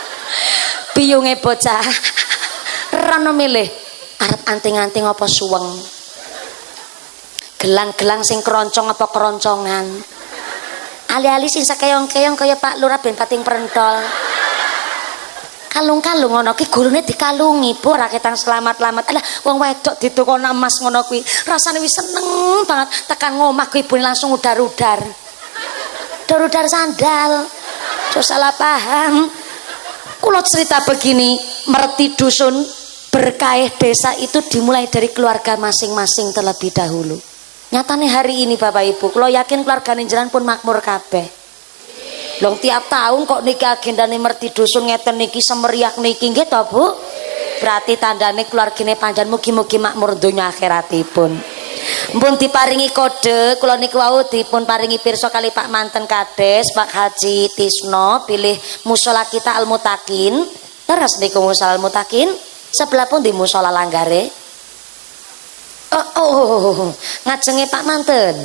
Biyunge bocah. Rono milih arep anting-anting apa suweng. Gelang-gelang sing keroncong apa keroncongan. Ali-ali sing sakeyong-keyong kaya Pak Lurah ben pating perentol. Kalung-kalung ngono ki gulune dikalungi Bu ora ketang selamat-selamat. Alah wong wedok ditukono emas ngono kuwi rasane wis seneng banget. Tekan ngomah ku ibune langsung udar-udar. Udar-udar sandal. Aja salah paham. Kula cerita begini, merti dusun berkah desa itu dimulai dari keluarga masing-masing terlebih dahulu. Nyatane hari ini Bapak Ibu, kula yakin keluargane jenengan pun makmur kabeh. Long tiap tahun kok niki agendane merti dusun ngeten niki semeriak niki nggih to Bu? Berarti tandane keluargane panjenengan mugi-mugi makmur donya akhiratipun. Mpun diparingi kode kula niku wau dipun paringi pirsa kali Pak Manten Kades Pak Haji Tisno pilih musala kita Al Mutakin. Terus niku musala Al Mutakin sebelah pun di musala Langgare. Ngajenge Pak Manten.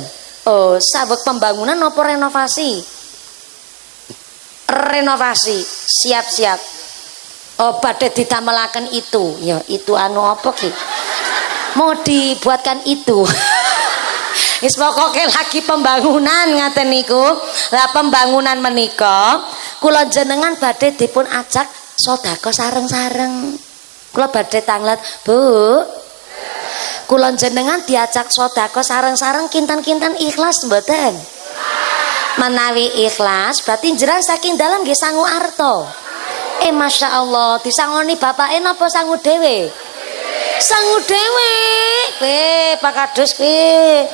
Sabuk pembangunan apa renovasi? Renovasi, siap-siap. Badhe ditamelaken itu. Ya, itu anu apa ki? Mau dibuatkan itu. Wis pokoke lagi pembangunan ngaten niku. Lah pembangunan menika kula jenengan badhe dipun ajak sedekah sareng-sareng. Kula badhe tanglet, Bu. Kula jenengan diajak sedekah sareng-sareng kinten-kinten ikhlas mboten? Menawi ikhlas berarti jenengan saking dalam nggih sangu arto. Masya Allah disangoni bapake napa sangu dhewe? Sangu dhewe. Pak Kadus kuwi.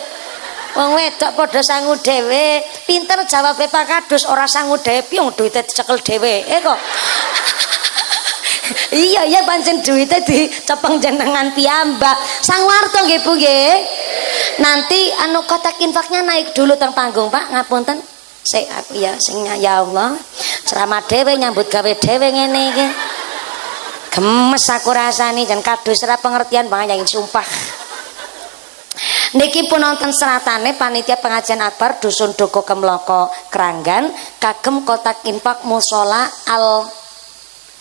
Wong wedok padha sangu dhewe. Pinter jawabe Pak Kadus ora sangu dhewe piye duwite dicekel dhewe. Kok. Iya pancen duwite dicepeng jenengan piyambak. Sangu arto nggih Bu nggih. Nanti anu kotak infaknya naik dulu teng panggung Pak, ngapunten. Aku ya sing ya Allah. Ceramah dhewe nyambut gawe dhewe ngene iki. Gemes aku rasane jan kadus ora pengertian banget yang sumpah. Niki pun nonton seratane panitia pengajian akbar dusun Doko Kemloko Keranggan kagem kotak infak mushola Al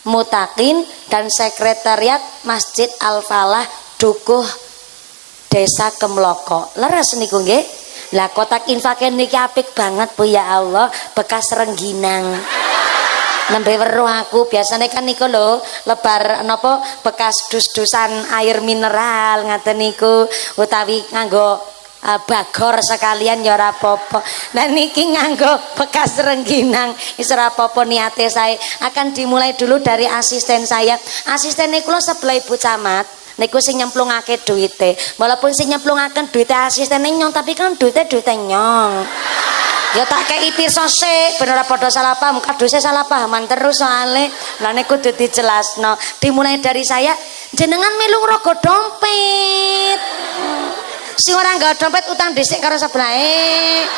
Mutakin dan sekretariat Masjid Al Falah Dukuh Desa Kemloko. Leres niku nggih. Lah kotak infaknya niki apik banget Bu ya Allah, bekas rengginang. nembe weruh aku biasanya kan niku lho lebar napa bekas dus-dusan air mineral ngaten niku utawi nganggo bagor sekalian ya ora apa-apa. Nah niki nganggo bekas rengginang wis ora apa-apa niate saya. Akan dimulai dulu dari asisten saya. Asisten niku lho sebelah Ibu Camat. Niku sing nyemplungake duite. Walaupun sing nyemplungaken duite asistene nyong tapi kan duite nyong. Ya tak kei pirsa sik ben ora padha salah paham, kadose salah pahaman terus soalnya. Lah niku kudu dijelasno. Dimulai dari saya, jenengan melu rogo dompet. Sing ora nggawa dompet utang dhisik karo sebelahe.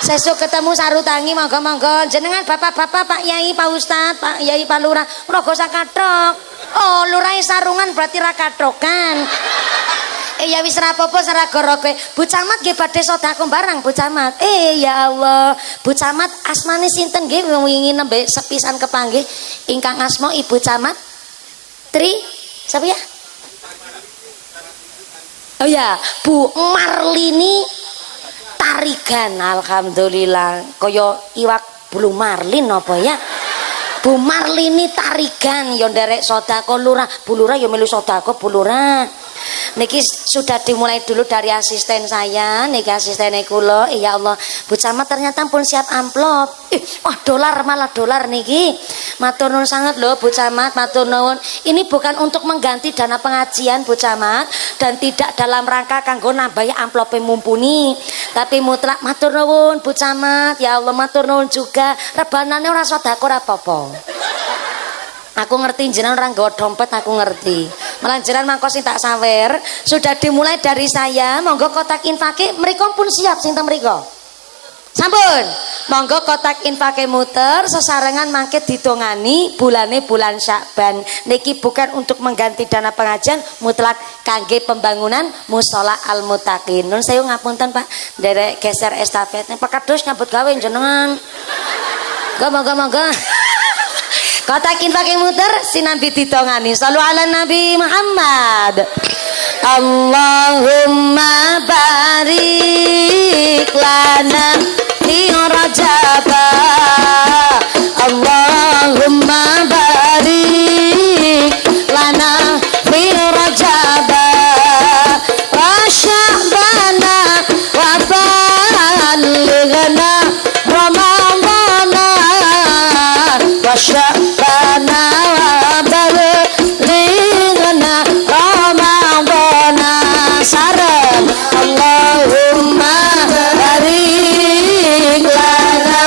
Sesuk ketemu sarutangi monggo-monggo jenengan bapak-bapak Pak Yai, Pak Ustad, Pak Yai, Pak Lurah, rogo sakathok. Oh, lurahe sarungan berarti ra katrokan. Ya wis ra apa-apa saraga-raga. Bu Camat nggih badhe sedekah barang Bu Camat. Ya Allah, Bu Camat asmane sinten nggih wingi nembe sepisan kepanggih ingkang asma Ibu Camat siapa ya? Oh ya, Bu Marlini Tarigan. Alhamdulillah. Kaya iwak bulu marlin apa ya? Bu Marlini Tarigan ya nderek sedekah lurah. Bu Lurah ya melu sedekah Bu Lurah. Niki sudah dimulai dulu dari asisten saya, niki asisten kula. Ya Allah, Bu Camat ternyata pun siap amplop. Wah dolar malah dolar niki. Matur nuwun sangat loh Bu Camat, matur nuwun. Ini bukan untuk mengganti dana pengajian Bu Camat dan tidak dalam rangka kanggo nambahi amplope mumpuni. Tapi mutlak matur nuwun Bu Camat. Ya Allah matur nuwun juga. Rebanane ora sedekah ora apa-apa. Aku ngerti jenengan orang nggawa dompet aku ngerti. Malah jenengan mangko sing tak sawer, sudah dimulai dari saya. Monggo kotak infake mriko pun siap sing teng mriko. Sampun. Monggo kotak infake muter sesarengan mangke didongani bulane bulan Syakban. Niki bukan untuk mengganti dana pengajian, mutlak kangge pembangunan Mushola Al Muttaqin. Nun saya ngapunten Pak, derek geser estafet. Pak Kados nyambut gawe jenengan. Monggo. Kotakin pakai muter sinambi ditongani. Sallu ala Nabi Muhammad. Allahumma barik lana fi Rajab. Allahumma barik lana fi Rajab. Wa Sya'bana wa balighna Ramadana wa Allahumma barik lana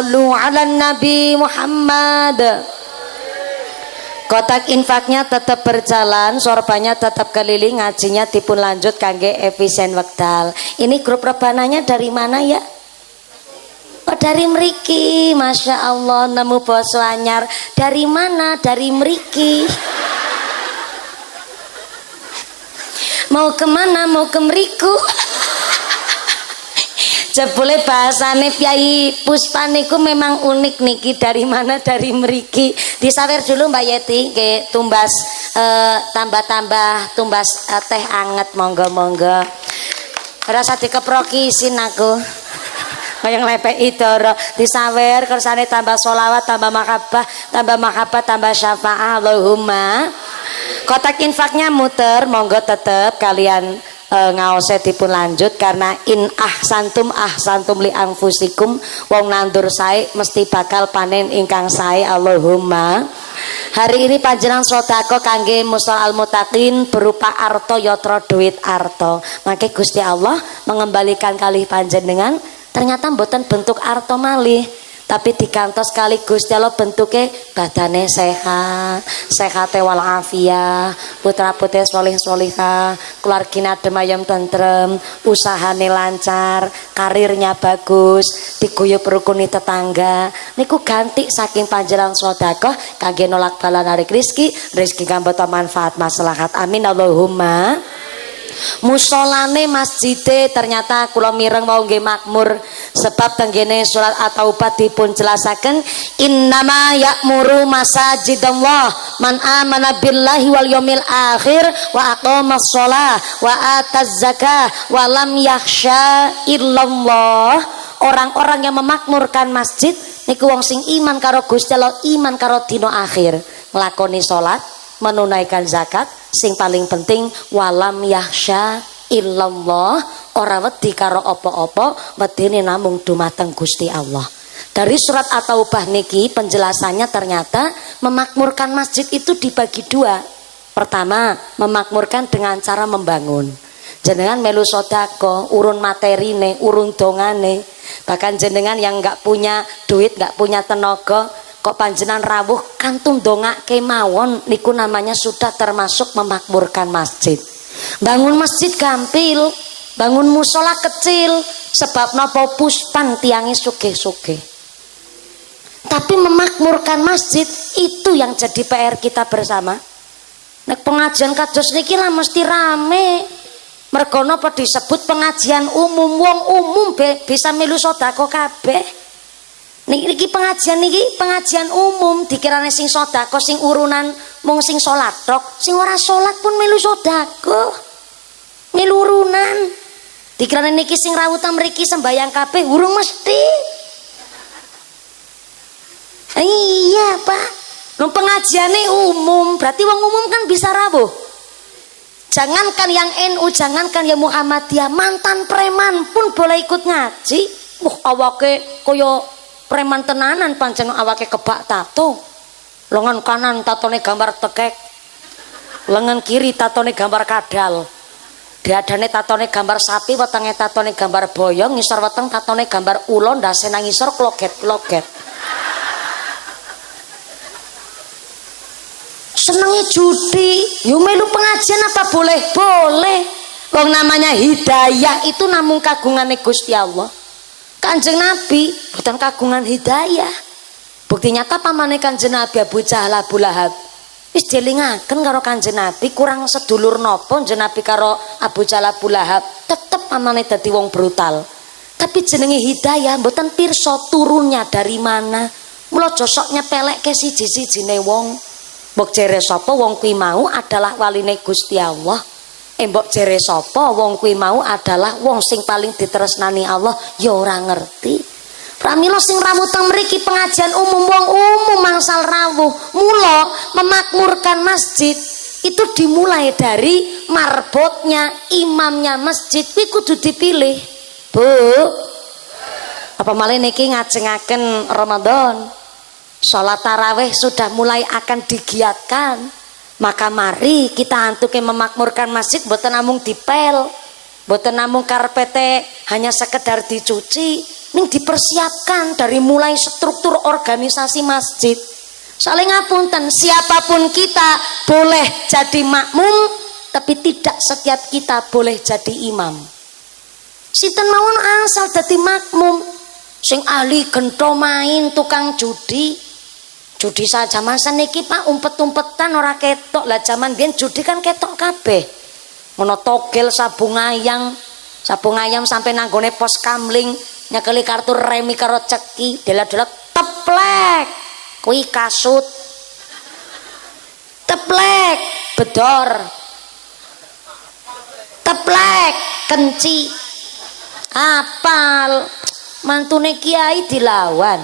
Shallu ala Nabi Muhammad. Kotak infaknya tetap berjalan, sorbannya tetap keliling, ngajinya dipun lanjut kangge efisien wekdal. Ini grup rebananya dari mana ya? Oh dari mriki, Masya Allah, nemu boso anyar. Dari mana? Dari mriki. Mau kemana? Mau ke mriku. Jebule bahasane Pyai Puspa niku memang unik niki. Dari mana? Dari mriki. Disawer dulu Mbak Yeti ke tumbas tambah-tambah tumbas teh anget, monggo-monggo. Rasa dikeprokisin aku. Kayak lepeki doro disawer kersane tambah sholawat, tambah mahabbah, tambah syafaat. Allahumma. Kotak infaknya muter, monggo tetep kalian ngaose dipun lanjut karena in ahsantum li anfusikum, wong nandur sae mesti bakal panen ingkang sae. Allahumma. Hari ini panjenengan sedekah kangge Musol Al Muttaqin berupa arto yatra duit arto. Mangke Gusti Allah mengembalikan kalih panjenengan ternyata mboten bentuk arto malih, tapi dikantos kali Gusti Allah bentuknya badane sehat walafiat, putra putri solih solihah, keluarganya adem ayem tentrem, usahane lancar, karirnya bagus, diguyub rukuni tetangga. Niku ganti saking panjenengan sedekah kangge nolak bala narik rezeki kang boten manfaat maslahat. Amin Allahumma. Musolane masjide ternyata kula mireng mau nggih makmur, sebab tenggene surat At-Taubah dipun jelasaken innama ya'muru masajidallah man amana billahi wal yaumil akhir wa aqamas shalah wa ataz zakah wa lam yakhsha illallah. Orang-orang yang memakmurkan masjid niku wong sing iman karo Gusti Allah, iman karo dina akhir, nglakoni salat, menunaikan zakat, sing paling penting walam yahsya illallah, ora wedi karo apa-apa, wedine namung dumateng Gusti Allah. Dari surat At-Taubah niki penjelasannya ternyata memakmurkan masjid itu dibagi dua. Pertama, memakmurkan dengan cara membangun. Jenengan melu sedekah, urun materine, urun dongane. Bahkan jenengan yang enggak punya duit, enggak punya tenaga, kok panjenan rawuh kantung dongak kemawon, niku namanya sudah termasuk memakmurkan masjid. Bangun masjid gampil, bangun musola kecil, sebab napa puspan tiangi sugih-sugih. Tapi memakmurkan masjid itu yang jadi PR kita bersama. Nek pengajian kados niki lah mesti rame. Mergo napa disebut pengajian umum, wong umum bisa melu sedekah kabeh. Niki pengajian umum, dikirane sing sedekah sing urunan mung sing salat tok, sing ora salat pun melu sedekah. Melu urunan. Dikirane niki sing rawuh mriki sembayang kabeh urung mesti. Iya, Pak. Nung pengajiane umum, berarti wong umum kan bisa rawuh. Jangankan yang NU, jangankan yang Muhammadiyah, mantan preman pun boleh ikut ngaji. Awake kaya preman tenanan, pancen awake kebak tato. Lengan kanan tatone gambar tekek, lengan kiri tatone gambar kadal, diadane tatone gambar sapi, wetenge tatone gambar boyong, ngisor weteng tatone gambar ulon, ndase nang ngisor kloget-kloget. Senenge judi, yo melu pengajian apa boleh? Boleh. Wong namanya hidayah itu namung kagungane Gusti Allah. Kanjeng Nabi bukan kagungan hidayah. Bukti nyata pamane Kanjeng Nabi Abu Jahal Abu Lahab wis dielingaken karo Kanjeng Nabi, kurang sedulur napa Kanjeng Nabi karo Abu Jahal Abu Lahab, tetep pamane dadi wong brutal. Tapi jenenge hidayah mboten pirsa turunnya dari mana. Mula josok nyepelekke siji-sijine wong. Mbok jere sapa wong kuwi mau adalah waline Gusti Allah. Mbok jere sapa wong kuwi mau adalah wong sing paling ditresnani Allah, ya ora ngerti. Pramila sing rawuh teng mriki pengajian umum, wong umum mangsal rawuh. Mula memakmurkan masjid itu dimulai dari marbotnya, imamnya masjid kuwi kudu dipilih. Bu, apa malih niki ngajengaken Ramadan, sholat tarawih sudah mulai akan digiatkan. Maka mari kita antuke memakmurkan masjid, boten namung dipel, boten namung karpete hanya sekedar dicuci. ning dipersiapkan dari mulai struktur organisasi masjid. Saling ngapunten, siapapun kita boleh jadi makmum, tapi tidak setiap kita boleh jadi imam. Sinten mawon asal jadi makmum, sing ahli gento main, tukang judi saja masa niki Pak umpet-umpetan ora ketok. Lah zaman biyen judi kan ketok kabeh. Ngono togel sabung ayam sampai nanggone pos kamling, nyekeli kartu remi karo ceki, delok-delok teplek. Kuwi kasut. Teplek bedor. Teplek kenci. Apal mantune kiai dilawan.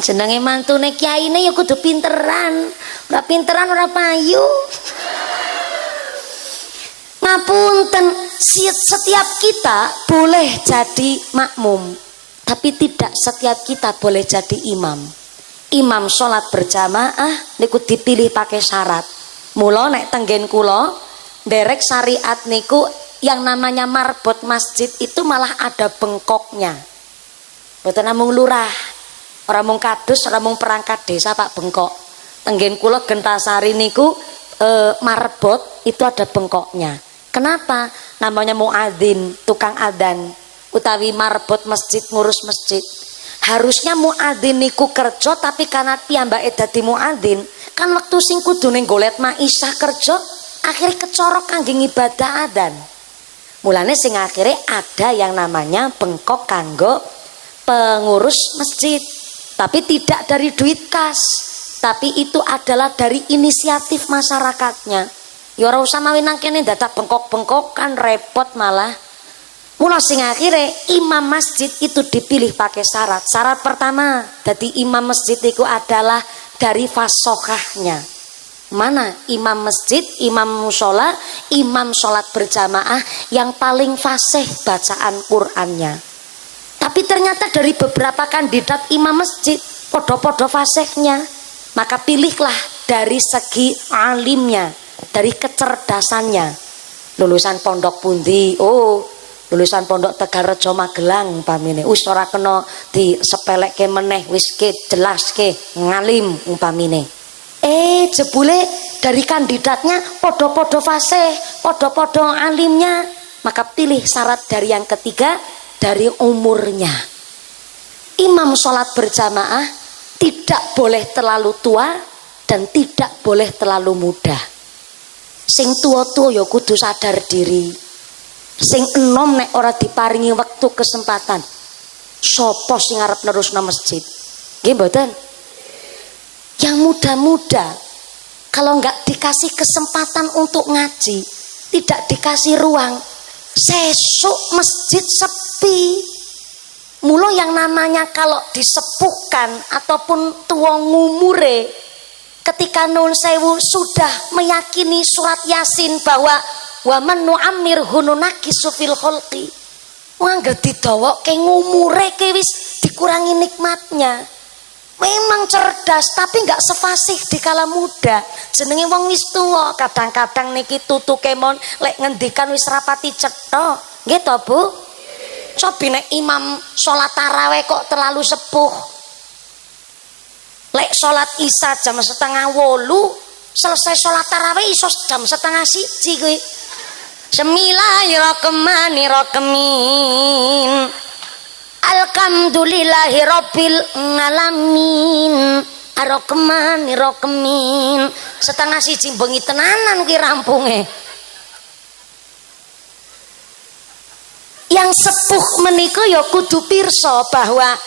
Jenenge mantune kiyaine ya kudu pinteran. Ora pinteran ora payu. Ngapunten, setiap kita boleh jadi makmum, tapi tidak setiap kita boleh jadi imam. Imam sholat berjamaah niku dipilih pakai syarat. Mula nek tenggen kula derek syariat niku yang namanya marbot masjid itu malah ada bengkoknya. Mboten namung lurah, ora mung kadus, ora mung perangkat desa Pak bengkok. Tenggen kula Gentasari niku marbot itu ada bengkoknya. Kenapa? Namanya muadzin, tukang adzan, utawi marbot masjid, ngurus masjid. Harusnya muadzin niku kerja, tapi karena piyambake dadi muadzin, kan waktu sing kudune golet maisah kerja, akhirnya kecorok kangge ibadah adzan. Mulane sing akhirnya ada yang namanya bengkok kanggo pengurus masjid, tapi tidak dari duit kas, tapi itu adalah dari inisiatif masyarakatnya. Ya ora usah mawi nang kene dadak bengkok-bengkokan repot malah. Mula sing akhire imam masjid itu dipilih pakai syarat. Syarat pertama, dadi imam masjid itu adalah dari fasohahnya. Mana imam masjid, imam mushola, imam sholat berjamaah yang paling fasih bacaan Qur'annya. Tapi ternyata dari beberapa kandidat imam masjid podo-podo fasihnya. Maka pilihlah dari segi alimnya, dari kecerdasannya. Lulusan pondok pundi? Oh, lulusan pondok Tegalrejo Magelang umpamine. Wis ora kena disepelekke meneh, wis ke jelas ke ngalim umpamine. Jebule dari kandidatnya podo-podo fasih, podo-podo alimnya. Maka pilih syarat dari yang ketiga, dari umurnya. Imam sholat berjamaah tidak boleh terlalu tua dan tidak boleh terlalu muda. Sing tua-tua ya kudu sadar diri. Sing enom nek ora diparingi waktu kesempatan, sapa sing arep nerusna masjid? Nggih mboten? Yang muda-muda kalau enggak dikasih kesempatan untuk ngaji, tidak dikasih ruang, sesuk masjid sepi. Mula yang namanya kalau disepuhkan ataupun tua ngumure, ketika nun sewu sudah meyakini surat Yasin bahwa wa man nu'ammir hununakisu fil khalqi, angger didawoke ngumure ke wis dikurangi nikmatnya. Memang cerdas tapi enggak sefasih di kala muda. Jenenge wong wis tuwa, kadang-kadang niki tutuke mon lek ngendikan wis rapati cetha. Nggih to, Bu? Cobi nek imam sholat taraweh kok terlalu sepuh. Lek sholat isya jam 7:30, selesai sholat taraweh iso jam 5:30 kuwi. Bismillahirrahmanirrahim. Alhamdulillahi rabbil alamin. Arrahmanirrahim. 5:30 bengi tenanan ki rampunge. Yang sepuh menika ya kudu pirsa bahwa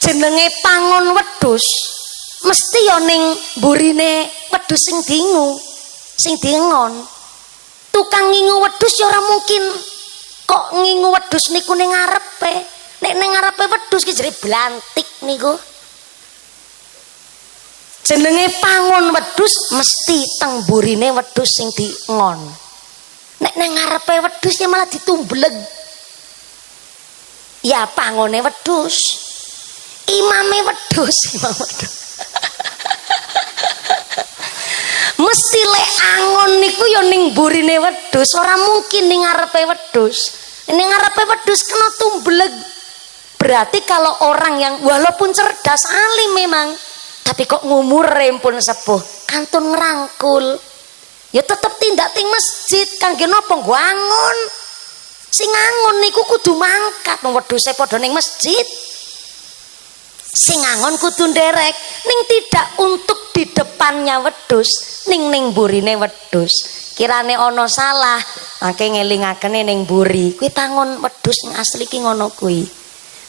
jenenge pangon wedhus mesti ya ning mburine wedhus sing dingu, sing diengon. Tukang ngingu wedhus ya ora mungkin kok ngingu wedhus niku ning ngarepe. Nek ning ngarepe wedhus ki jere blantik niku. Jenenge pangon wedhus mesti teng mburine wedhus sing diengon. Nek ning ngarepe wedhus ya malah ditumblek. Ya pangone wedhus, imame wedhus, imam wedhus. Mesti lek angon niku ya ning burine wedhus, ora mungkin ning ngarepe wedhus. Ini ngarepe wedhus kena tumbleg. Berarti kalau orang yang walaupun cerdas alim memang, tapi kok ngumure pun sepuh, kantun ngerangkul. Ya tetep tindak ting masjid kangge napa ngwangun. Sing ngangon niku kudu mangkat wong wedhuse padha ning masjid. Sing ngangon kudu nderek ning tidak untuk di depannya wedhus, ning burine wedhus. Kirane ana salah, mangke ngelingakene ning mburi. Kuwi tangon wedhus sing asli ki ngono kuwi.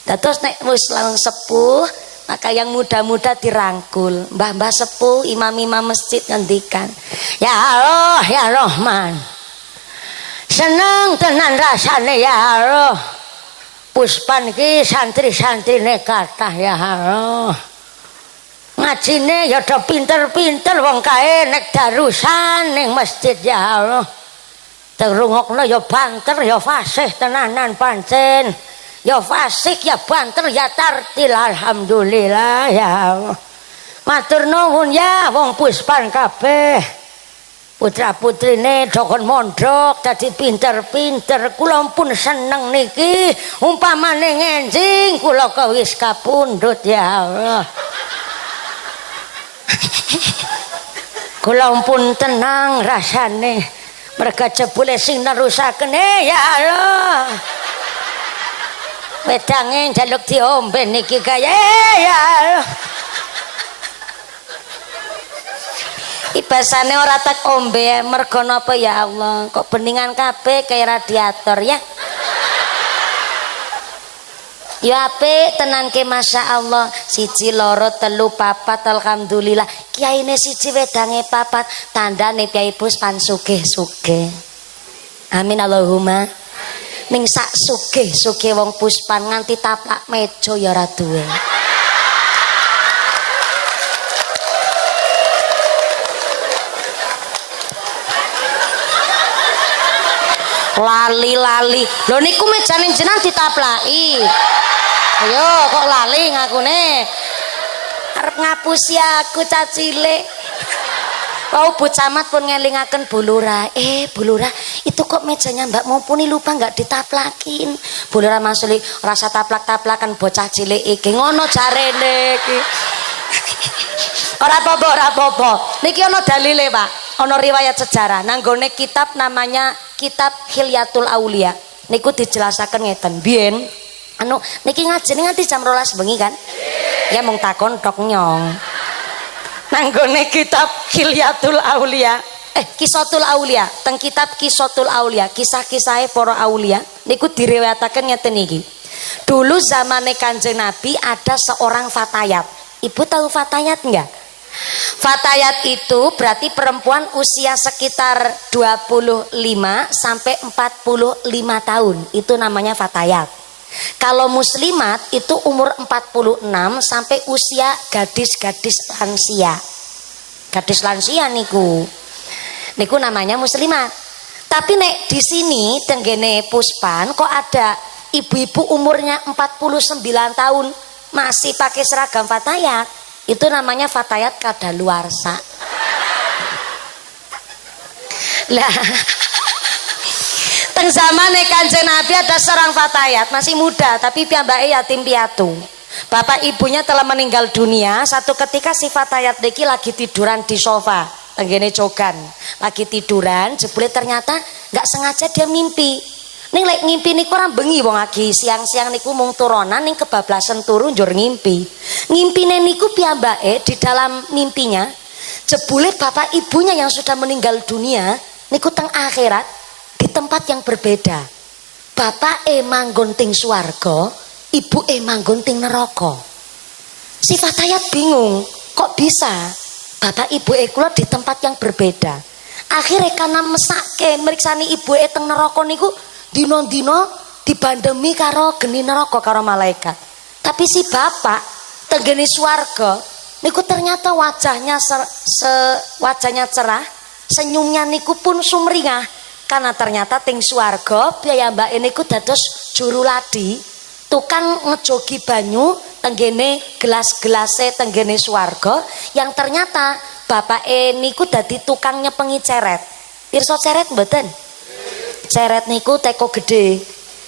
Dados nek wis lang sepuh, maka yang muda-muda dirangkul. Mbah-mbah sepuh, imam-imam masjid ngendikan, "Ya Allah, ya Rahman. Seneng tenan rasane ya Allah. Puspan ki santri-santrine kathah ya Allah. Ngajine ya do pinter-pinter wong kae nek darusan ning masjid ya Allah. Terungokno ya banter ya fasih tenanan pancen. Ya fasik ya banter ya tartil alhamdulillah ya Allah. Matur nuwun ya wong Puspan kabeh. Putra-putrine dokon mondok dadi pinter-pinter. Kula pun seneng niki. Umpamane ngenjing kula kawis kapundhut ya Allah. Kula pun tenang rasane. Merga jebule sing nerusaken ya Allah. Wedange njaluk diombe niki kaya ya Allah. Ibasane ora tak ombe mergo napa ya Allah, kok beningan kabeh kaya radiator ya. Ya apik tenan ke Masya Allah. 1 2 3 4 alhamdulillah. Kiyaine 1 wedange 4 tandane Kyai Puspan sugih-sugih. Amin Allahumma. Ning sak sugih-sugih wong Puspan nganti taplak meja ya ora duwe. Lali-lali. Lho niku mejane jenengan ditaplaki. Ayo kok lali ngakune. Arep ngapusi aku cacile. Wau Bu Camat pun ngelingaken Bu Lurah. Bu Lurah, itu kok mejanya Mbak Mumpuni lupa enggak ditaplakin. Bu Lurah masuli rasa taplak-taplakan bocah cilik iki. Ngono jarene iki. Ora apa-apa. Niki ana dalile, Pak. Ana riwayat sejarah. Nanggone kitab namanya Kitab Hilyatul Aulia. Niku dijelasaken ngeten. Biyen niki ngajine nganti jam 12 bengi kan? Ya mung takon tok nyong. Nanggone kitab Hilyatul Aulia, Kisatul Aulia, teng kitab Kisatul Aulia, kisah-kisahe para aulia niku diriwayataken ngeten iki. Dulu zamane Kanjeng Nabi ada seorang fatayat. Ibu tahu fatayat enggak? Fatayat itu berarti perempuan usia sekitar 25 sampai 45 tahun. Itu namanya fatayat. Kalau muslimat itu umur 46 sampai usia gadis-gadis lansia. Gadis lansia niku namanya muslimat. Tapi nek di sini tenggene Puspan kok ada ibu-ibu umurnya 49 tahun masih pakai seragam fatayat. Itu namanya fatayat kadaluarsa. Lah teng zamane Kanjeng Nabi ada seorang fatayat masih muda tapi piyambake yatim piatu. Bapak ibunya telah meninggal dunia. Satu ketika si fatayat niki lagi tiduran di sofa tenggene cogan. Lagi tiduran, jebule ternyata nggak sengaja dia mimpi. Ning lek ngimpi niku ora bengi wong lagi siang-siang niku mung turonan ning kebablasan turu njur ngimpi. Ngimpine niku piyambake di dalam mimpinya jebule bapak ibunya yang sudah meninggal dunia niku teng akhirat di tempat yang berbeda. Bapak manggon ting swarga, ibu manggon ting neraka. Si fatayat bingung, kok bisa bapak ibu kula di tempat yang berbeda. Akhirnya karena mesake meriksani ibu teng neraka niku dino-dino dibandemi karo geni neraka karo malaikat. Tapi si bapak tenggene swarga niku ternyata wajahnya wajahnya cerah, senyumnya niku pun sumringah karena ternyata ting swarga piyambake niku dados juru ladi, tukang ngejogi banyu tenggene gelas-gelase tenggene swarga yang ternyata bapake niku dadi tukang nyepengi ceret. Pirsa ceret mboten? Ceret niku teko gede.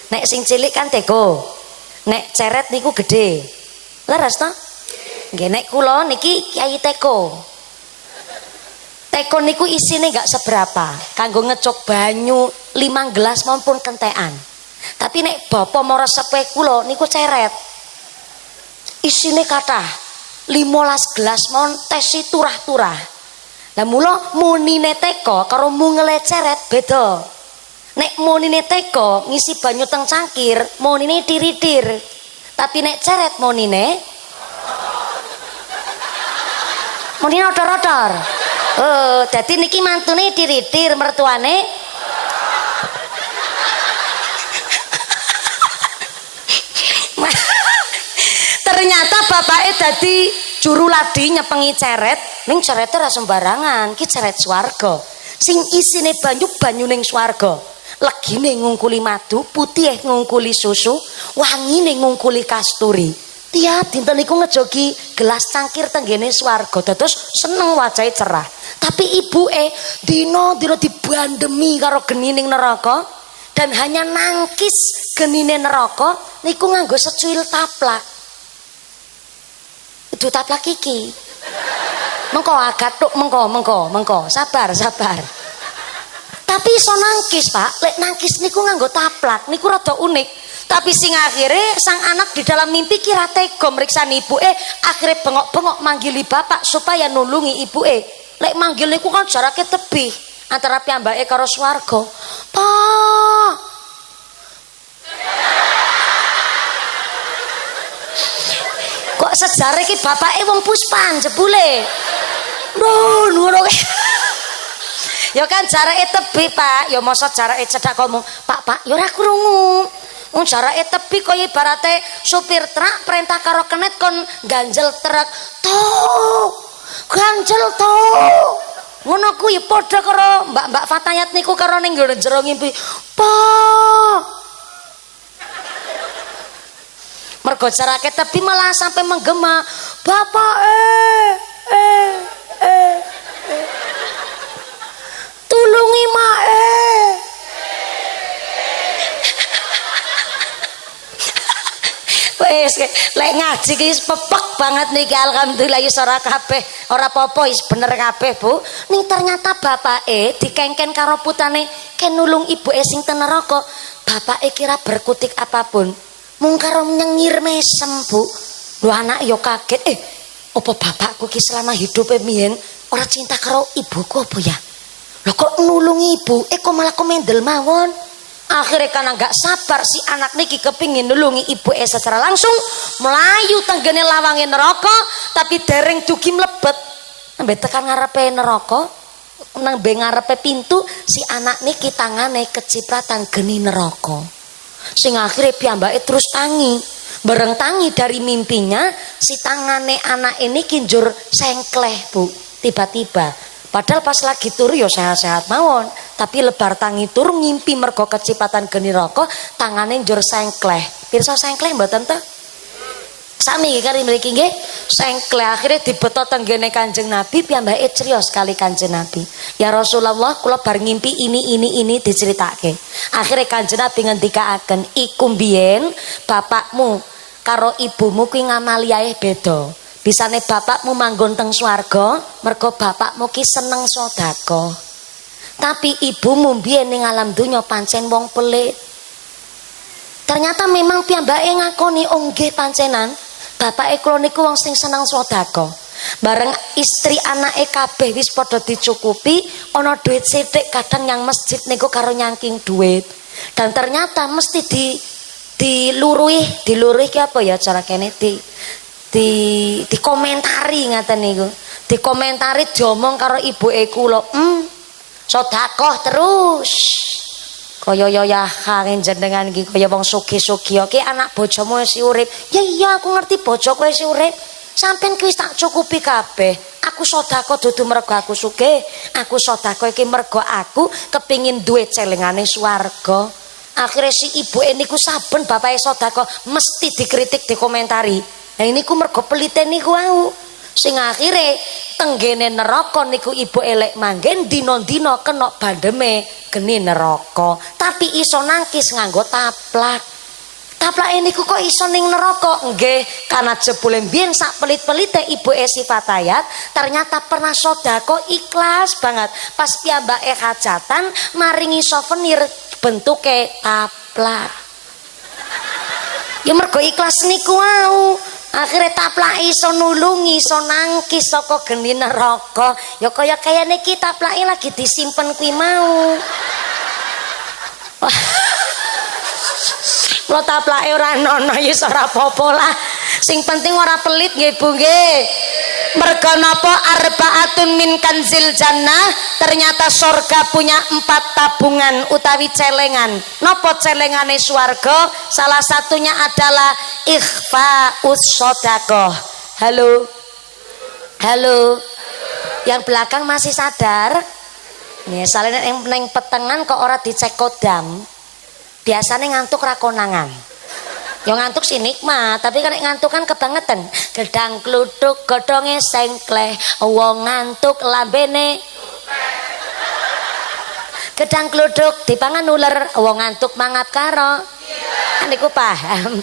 Nek sing cilik kan teko. Nek ceret niku gede. Leres to? Nggih nek kula niki Kyai Teko. Teko niku isine enggak seberapa. Kanggo ngecuk banyu 5 gelas maupun kentekan. Tapi nek bapa mau resepe kula niku ceret. Isine kathah. 15 gelas mon tesi turah-turah. Lah mula munine teko karo mungele ceret beda. Nek munine teko ngisi banyu teng cangkir, munine diritir. Tapi nek ceret munine odor-odor. Oh, dadi niki mantune diritir, mertuane ternyata bapake dadi juru ladi nyepengi ceret, ning cerete ra sembarangan, ki ceret swarga. Sing isine banyu ning swarga. Legine ngungkuli madu, putih ngungkuli susu, wangine ngungkuli kasturi. Tiap dinten niku ngejogi gelas cangkir tenggene swarga, dados seneng wajahe cerah. Tapi ibuke dina dibandemi karo genining neraka dan hanya nangkis genine neraka niku nganggo secuil taplak. Itu taplak iki. Mengko agatuk mengko. Sabar. Tapi iso nangkis, Pak. Lek nangkis niku nganggo taplak, niku rada unik. Tapi sing akhirnya sang anak di dalam mimpi kira tega mriksani ibuke, akhirnya bengok-bengok manggili bapak supaya nulungi ibuke. Lek manggil niku kan jaraknya tebih antara piyambake karo swarga. Pak. Kok sejarah iki bapake wong Puspan jebule. Ngono. Ya kan jarake tebih, Pak. Ya mosok jarake cedhak ngomong, Pak, ya ora krungu. Wong jarake tebih kaya ibarate supir truk perintah karo kenet kon ganjel truk. Ganjel to. Ngono kuwi padha karo Mbak Fatayat niku karo ning jero ngimpi. Pak. Mergo jarake tebih malah sampai menggema. Bapak tulungi mae. Wes lek ngaji ki pepek banget niki alhamdulillah wis ora kabeh, ora apa-apa wis bener kabeh, Bu. Ning ternyata bapake dikengken karo putane ken nulung ibuke sing ten neraka. Bapake kira berkutik apapun, mung karo nyengir mesem, Bu. Lho anak yo kaget, apa bapakku ki selama hidupe miyen ora cinta karo ibuku apa ya? Lho kok nulungi ibu, kok malah komendel mawon. Akhirnya karena gak sabar si anak niki kepingin nulungi ibu secara langsung melayu tenggene lawange neraka, tapi dereng dugi mlebet nembe tekan ngarepe neraka, nembe ngarepe pintu si anak niki tangane kecipratan geni neraka. Sing akhirnya piyambake terus tangi. Bareng tangi dari mimpinya si tangane anak ini kinjur sengkleh, Bu. Tiba-tiba padahal pas lagi turu ya sehat-sehat mawon, tapi lebar tangi turu ngimpi mergo kecipatan geni neraka, tangane njur sengkleh. Pirsa sengkleh mboten to? Sami kari mriki nggih, sengkleh akhirnya dibeto tenggene Kanjeng Nabi, piyambake criyos kali Kanjeng Nabi. Ya Rasulullah, kula bar ngimpi ini diceritake. Akhirnya Kanjeng Nabi ngendikaaken, iku mbiyen bapakmu karo ibumu kuwi ngamaliae beda. Bisane bapakmu manggon teng swarga mergo bapakmu ki seneng sedekah. Tapi ibumu mbiyen ning alam donya pancen wong pelit. Ternyata memang piyambake ngakoni nggih pancenan bapake kula niku wong sing seneng sedekah. Bareng istri anake kabeh wis padha dicukupi, ana duit sithik kadang yang masjid niku karo nyangking duit. Dan ternyata mesti diluruhi ki apa ya cara kene dikomentari ngaten niku. Dikomentari diomong karo ibuke kula, sedekah terus. Kaya ya jenengan iki kaya wong sugih-sugih ki anak bojomu wis urip. Ya iya aku ngerti bojoku wis urip. Sampeyan ki wis tak cukupi kabeh. Aku sedekah dudu mergo aku sugih. Aku sedekah iki mergo aku kepingin duwe celengane swarga. Akhire si ibuke niku saben bapake sedekah mesti dikritik, dikomentari. Nah ini ku mergo pelite niku wau. Sing akhire tenggene neraka niku ibu elek manggen dina-dina kena bandeme geni neraka, tapi iso nangkis nganggo taplak. Taplake niku kok iso ning neraka? Nggih, karena jebule mbiyen sak pelit-pelite ibu Esi Fatayat ternyata pernah sedekah ikhlas banget. Pas piyambake hajatan maringi souvenir bentuke taplak. Ya mergo ikhlas niku wau. Akhirnya taplak iso nulungi, iso nangkis saka geni neraka. Ya kaya kayane iki taplake lagi disimpen kuwi mau. Lo taplake ora nono ya ora apa-apa lah. Sing penting ora pelit nggih Bu nggih. Merga napa arbaatun min kanzil jannah, ternyata surga punya 4 tabungan utawi celengan. Napa celengane swarga? Salah satunya adalah ikhfaus shadaqah. Halo. Halo. Yang belakang masih sadar? Nih, salene neng petengan kok ora dicek kodam. Biasanya ngantuk rakonangan. Yang ngantuk sih nikmat, tapi kan ngantuk kan kebangetan. Gedang kluduk godhonge sengkleh, wong ngantuk lambene. Gedang kluduk dipangan uler, wong ngantuk mangat karo. Kan niku paham.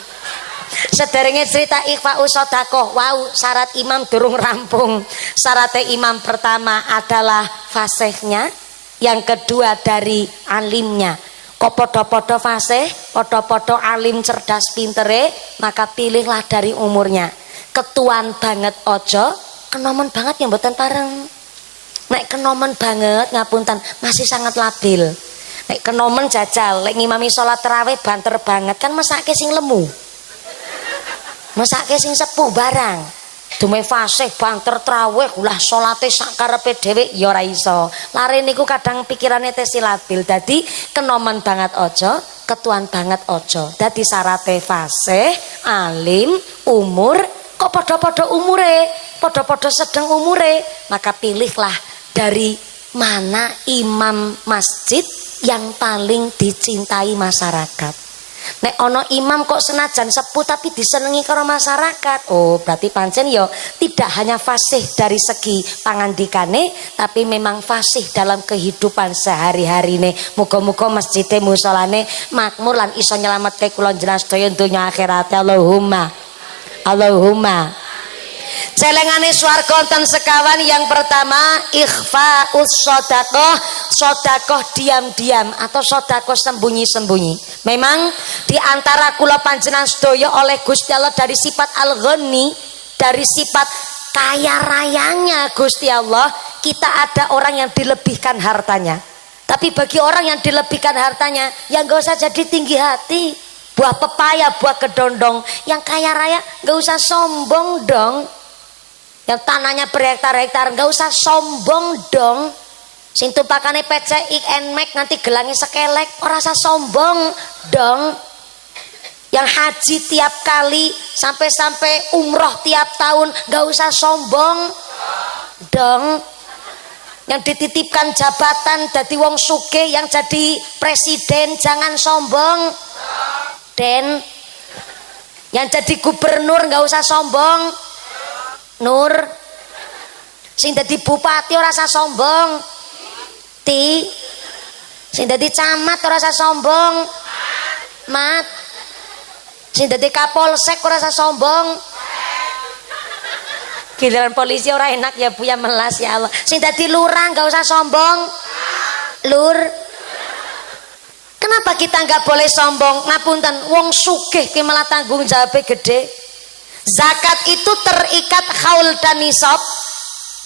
Sederenge cerita ikhfaus shadaqah, wow, syarat imam durung rampung. Syaratnya imam pertama adalah fasihnya, yang kedua dari alimnya. Kok podo-podo fasih, podo-podo alim cerdas pintere, maka pilihlah dari umurnya. Ketuan banget ojo, kenomen banget yang mboten pareng. Nek kenomen banget ngapunten masih sangat labil. Nek kenomen jajal, lek ngimami sholat tarawih banter banget kan mesake sing lemu. Mesake sing sepuh barang. Dume fasih banter traweh ulah salate sak karepe dhewe ya ora iso. Lare niku kadang pikirane tesi labil. Dadi kenomen banget aja, ketuan banget aja. Dadi syarate fasih, alim, umur kok padha-padha umure, padha-padha sedeng umure, maka pilihlah dari mana imam masjid yang paling dicintai masyarakat. Nek ono imam kok senajan sepuh tapi disenengi karo masyarakat, oh berarti pancen yo tidak hanya fasih dari segi pangandikane, tapi memang fasih dalam kehidupan sehari-harine. Muga-muga masjide musolane makmur lan iso nyelametke kula njenengan sedaya donya akhirat. Allahumma Allahumma. Celengane swarga wonten sekawan. Yang pertama ikhfaus shadaqah, sedekah diam-diam atau sedekah sembunyi-sembunyi. Memang di antara kula panjenengan sedaya oleh Gusti Allah dari sifat al-ghani, dari sifat kaya rayanya Gusti Allah, kita ada orang yang dilebihkan hartanya. Tapi bagi orang yang dilebihkan hartanya, yang gak usah jadi tinggi hati. Buah pepaya, buah kedondong, yang kaya raya gak usah sombong dong. Yang tanahnya berhektar-hektar nggak usah sombong dong. Sing tumpakane PCX NMAX nanti gelangi sekelek, ora usah sombong dong. Yang haji tiap kali sampai umroh tiap tahun nggak usah sombong dong. Yang dititipkan jabatan jadi wong sugih, yang jadi presiden jangan sombong den. Yang jadi gubernur nggak usah sombong Nur. Sing dadi bupati ora usah sombong Ti. Sing dadi camat ora usah sombong Mat. Sing dadi kapolsek ora usah sombong. Giliran polisi ora enak ya Bu ya, melas ya Allah. Sing dadi lurah enggak usah sombong Lur. Kenapa kita enggak boleh sombong? Ngapunten, wong sugih ki malah tanggung jawabnya gede. Zakat itu terikat haul dan nisab,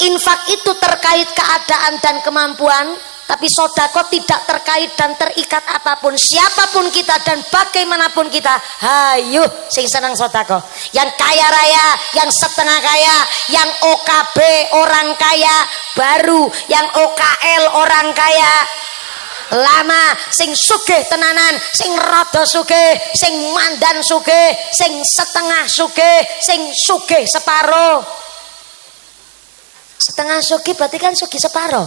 infak itu terkait keadaan dan kemampuan, tapi sedekah tidak terkait dan terikat apapun. Siapapun kita dan bagaimanapun kita, hayu sing seneng sedekah. Yang kaya raya, yang setengah kaya, yang OKB orang kaya baru, yang OKL orang kaya lama, sing sugih tenanan, sing rada sugih, sing mandan sugih, sing setengah sugih, sing sugih separo. Setengah sugih berarti kan sugih separo.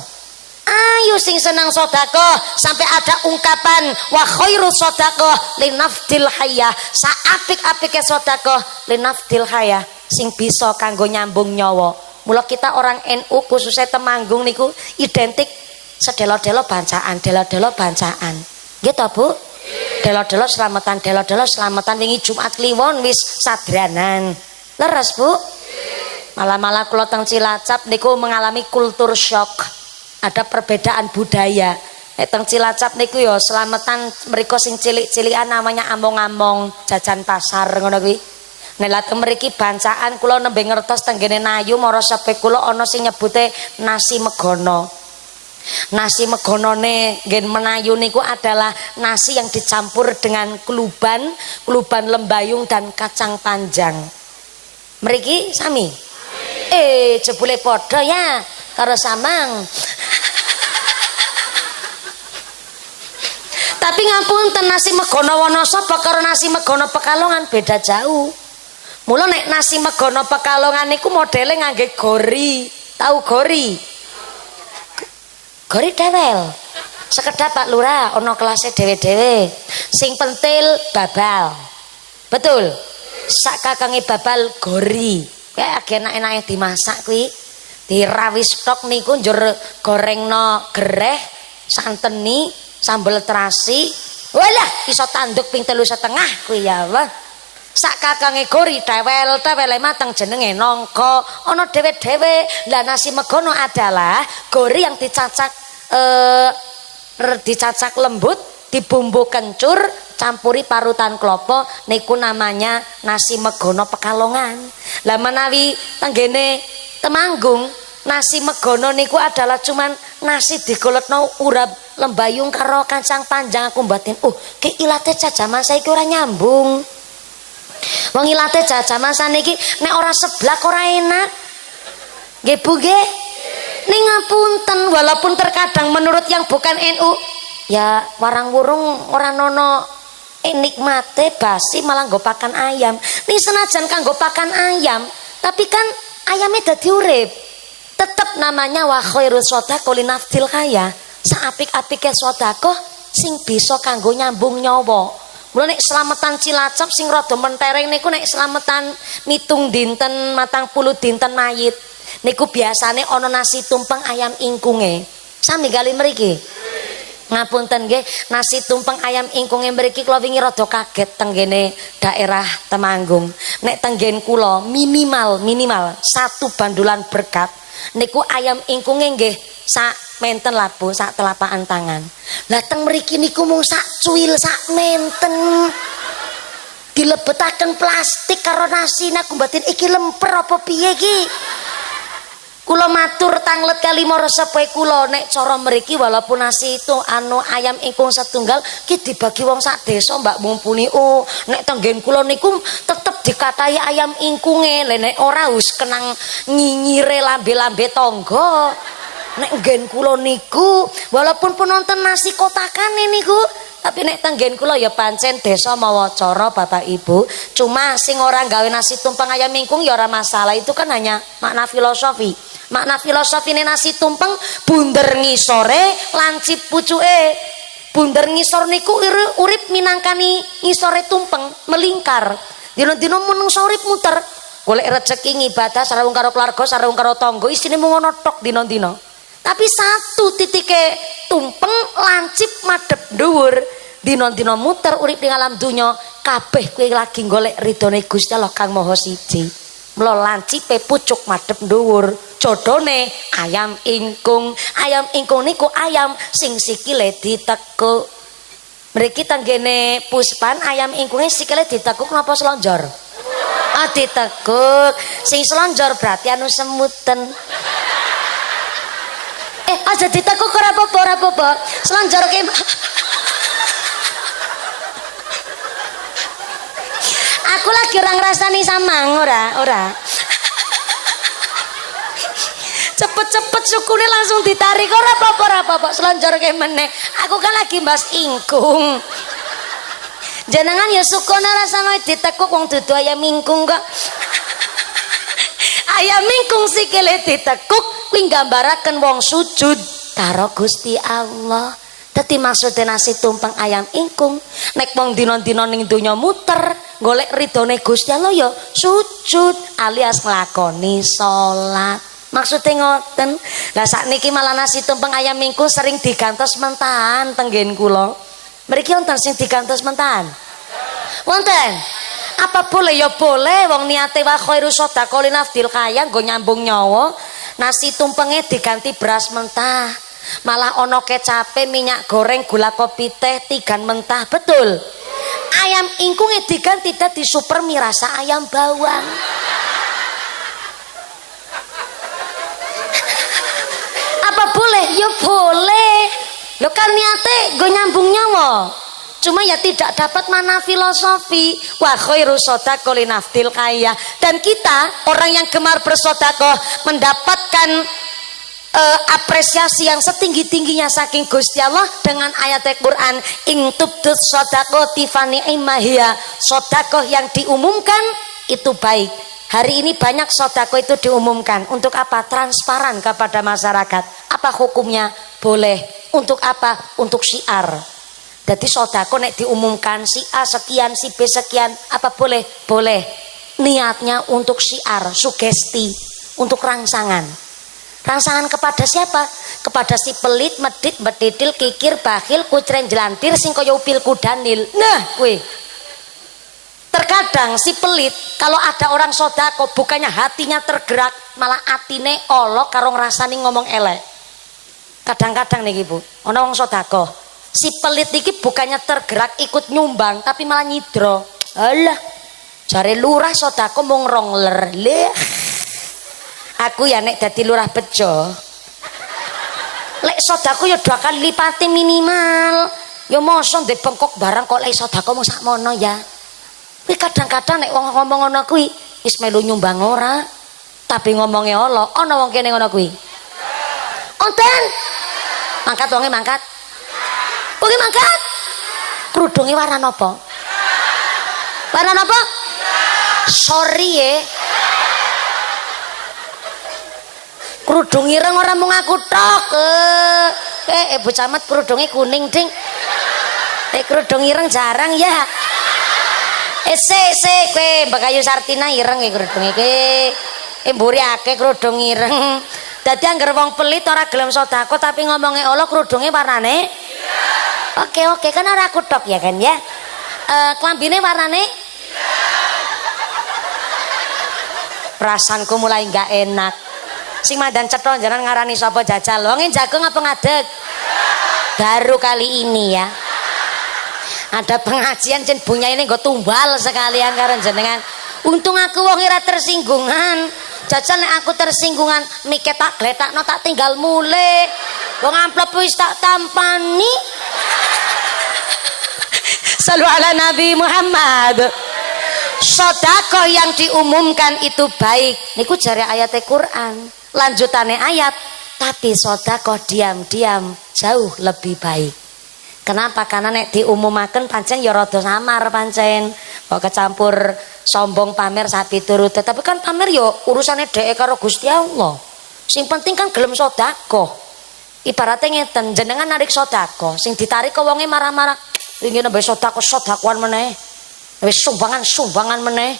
Ayo sing senang sedekah, sampai ada ungkapan wa khairu sedekah linafdil hayya. Saapik-apike sedekah linafdil hayya, sing bisa kanggo nyambung nyawa. Mula kita orang NU khususnya Temanggung niku identik sedelo-delo bancaan, delo-delo bancaan. Nggih to, Bu? Delo-delo selamatan wingi Jumat Kliwon wis sadranan. Leres, Bu? Malah kula teng Cilacap niku mengalami kultur shock. Ada perbedaan budaya. Teng Cilacap niku ya selamatan mriko sing cilik-cilikan namanya among-among, jajan pasar ngono kuwi. Nek lateng mriki bancaan kula nembe ngertos tenggene Nayu mara sepe kula ana sing nyebute nasi megono. Nasi megonone nggen Menayu niku adalah nasi yang dicampur dengan kluban lembayung dan kacang panjang. Mriki sami? Jebule padha ya karo samang. Tapi ngapunten nasi megono Wonosobo karo nasi megono Pekalongan beda jauh. Mula nek nasi megono Pekalongan niku modele ngangge gori. Tahu gori? Gori dewel. Sekedap Pak Lurah ana kelasnya dhewe-dhewe. Sing pentil babal. Betul. Sak kakange babal gori. Kayak enak-enake dimasak kuwi. Dirawis tok niku njur gorengno gereh, santeni, sambel terasi. Walah iso tanduk ping 3,5 kuwi ya Allah. Sak kakange gori tewel-tewele mateng jenenge nangka ana dhewe-dhewe. Lah nasi megono adalah gori yang dicacak lembut, dibumbu kencur, campuri parutan klopo niku namanya nasi megono Pekalongan. Lah menawi tenggene Temanggung nasi megono niku adalah cuman nasi digoletno urap lembayung karo kacang panjang. Aku batin ki ilate jajaman saiki ora nyambung. Wong ilate jajaman saniki nek ora seblak ora enak. Nggih Bu nggih. Ning ngapunten walaupun terkadang menurut yang bukan NU ya warang wurung ora nono nikmate basi malah nggo pakan ayam. Ning senajan kanggo pakan ayam, tapi kan ayamnya dadi urip. Tetep namanya wa khairus shadaqah linafsil kaya. Saapik-apike sedekah sing bisa kanggo nyambung nyawa. Mula nek selamatan Cilacap sing rada mentereng niku nek selamatan mitung dinten, 40 dinten mayit. Niku biasane ana nasi tumpeng ayam ingkunge. Sami kali mriki. Ngapunten nggih, nasi tumpeng ayam ingkunge mriki kula wingi rada kaget tenggene daerah Temanggung. Nek tenggen kula minimal satu bandulan berkat niku ayam ingkunge nggih sak menten lah Bu, sak telapakan tangan. Lah teng mriki niku mung sak cuil sak menten. Dilebetaken plastik karo nasi aku batin iki lemper apa piye iki? Kula matur tanglet kali mara sepuhe kula nek cara mriki walaupun nasi itu ayam ingkung setunggal ki dibagi wong sak desa Mbak mumpuni. Nek tenggen kula niku tetep dikatahi ayam ingkunge. Lah nek ora wis kenang nyinyire lambe-lambe tangga. Nek nggen kula niku walaupun penonton nasi kotakane niku tapi nek tenggen kula ya pancen desa mawa cara Bapak Ibu. Cuma sing ora gawe nasi tumpeng ayam ingkung ya ora masalah, itu kan hanya makna filosofi. Makna filosofine nasi tumpeng bunder ngisore lancip pucuke. Bunder ngisor niku urip minangkani ngisore tumpeng melingkar. Dina-dina menungso urip muter. Golek rezeki ngibadah sareng karo keluarga, sareng karo tangga, isine mung ngono tok dina-dina. Tapi satu titike tumpeng lancip madhep dhuwur. Dina-dina muter urip ning alam donya, kabeh kuwi lagi golek ridhone Gusti Allah Kang Maha Siji. Mula lancipe pucuk madhep dhuwur. Jodone ayam ingkung. Ayam ingkung niku ayam sing sikile ditekuk. Mriki tenggene Puspan ayam ingkunge sikile ditekuk napa selonjor? Ditekuk. Sing selonjor berarti anu semuten. Aja ditekuk ora apa-apa. Selonjor ke aku lagi orang ngrasani samang ora. Cepet-cepet sukune langsung ditarik ora apa-apa. Selonjor ke meneh. Aku kan lagi mbas ingkung. Jenengan ya sukune rasane ditekuk wong dudu ayam ingkung kok. Ayam ingkung sikile ditekuk kuwi nggambaraken wong sujud karo Gusti Allah. Dadi maksudnya nasi tumpeng ayam ingkung nek wong dina-dina ning donya muter golek ridhone Gusti Allah ya sujud alias nglakoni salat. Maksudnya ngoten. Lah sakniki malah nasi tumpeng ayam minggu sering digantos mentahan tenggen kula. Mriki wonten sing digantos mentahan. Wonten. Apa boleh? Ya boleh, wong niate wa khairu shadaqah linafdil kaya nggo nyambung nyawa. Nasi tumpenge diganti beras mentah. Malah ono kecape, minyak goreng, gula kopi teh, tigan mentah. Betul. Ayam ingkunge diganti dadi super mie rasa ayam bawang. Apa boleh? Ya boleh. Lo kan niate gue nyambung nyawa. Cuma ya tidak dapat mana filosofi. Wa khairu shadaqah linafdil kaya. Dan kita orang yang gemar bersedekah mendapatkan apresiasi yang setinggi-tingginya saking Gusti Allah dengan ayat Al-Qur'an in tubdus shadaqati fa ni'mahiya. Sedekah yang diumumkan itu baik. Hari ini banyak sedekah itu diumumkan untuk apa? Transparan kepada masyarakat. Apa hukumnya? Boleh. Untuk apa? Untuk syiar. Jadi sedekah nek diumumkan si A sekian, si B sekian, apa boleh? Boleh. Niatnya untuk syiar, sugesti, untuk rangsangan. Rangsangan kepada siapa? Kepada si pelit, medit, bedidil, kikir, bakhil, kucren, jelantir, sing kaya upil kudanil. Nah, kuwi. Terkadang si pelit kalau ada orang sedekah bukannya hatinya tergerak, malah atine olok karo ngrasani ngomong elek. Kadang-kadang niki Bu, ana wong sedekah. Si pelit iki bukannya tergerak ikut nyumbang, tapi malah nyidro. Alah, jare lurah sedekah mung rong ler. Aku ya nek dadi lurah bejo. Lek sedekah ya 2 kali lipate minimal. Ya mosok ndek bengkok barang kok lek sedekah mung sakmono ya. Kuwi kadang-kadang nek wong ngomong ngono kuwi wis melu nyumbang ora, tapi ngomongnya Allah. Ana wong kene ngono kuwi. Onten. Mangkat wonge mangkat. Wonge mangkat. Krudunge warna napa? Warna napa? Sorry ya. Kerudung ireng orang mung aku tok. Bu camat kerudungnya kuning ding. Kerudung ireng jarang ya. Se kowe Mbak Ayu Sartina ireng kerudunge kowe. Mburi akeh kerudung ireng. Dadi anggere wong pelit ora gelem sedekah tapi ngomongnya Allah kerudunge warnane. Oke kan ora aku tok ya kan ya. Klambine warnane. Perasaanku mulai enggak enak. Sing mandan cetha jenengan ngarani sapa jajal. Wong jagung apa ngadeg? Baru kali ini ya. Ada pengajian jen bunya ini nggo tumbal sekalian karo jenengan. Untung aku wong ora tersinggungan. Jajal nek aku tersinggungan mike tak gletakno tak tinggal mule. Wong amplop wis tak tampani. Shallu ala Nabi Muhammad. Sedekah yang diumumkan itu baik. Niku jare ayat Al-Qur'an. Lanjutannya ayat, tapi sedekah diam-diam jauh lebih baik. Kenapa? Karena nek diumumaken pancen ya rada samar pancen. Kok kecampur sombong pamer sapi turut. Tapi kan pamer ya urusane dhek karo Gusti Allah. Sing penting kan gelem sedekah. Ibaratnya ngeten, jenengan narik sedekah, sing ditarik ke wonge marah-marah. Ingin nembe sedekahan meneh. Wis sumbangan meneh.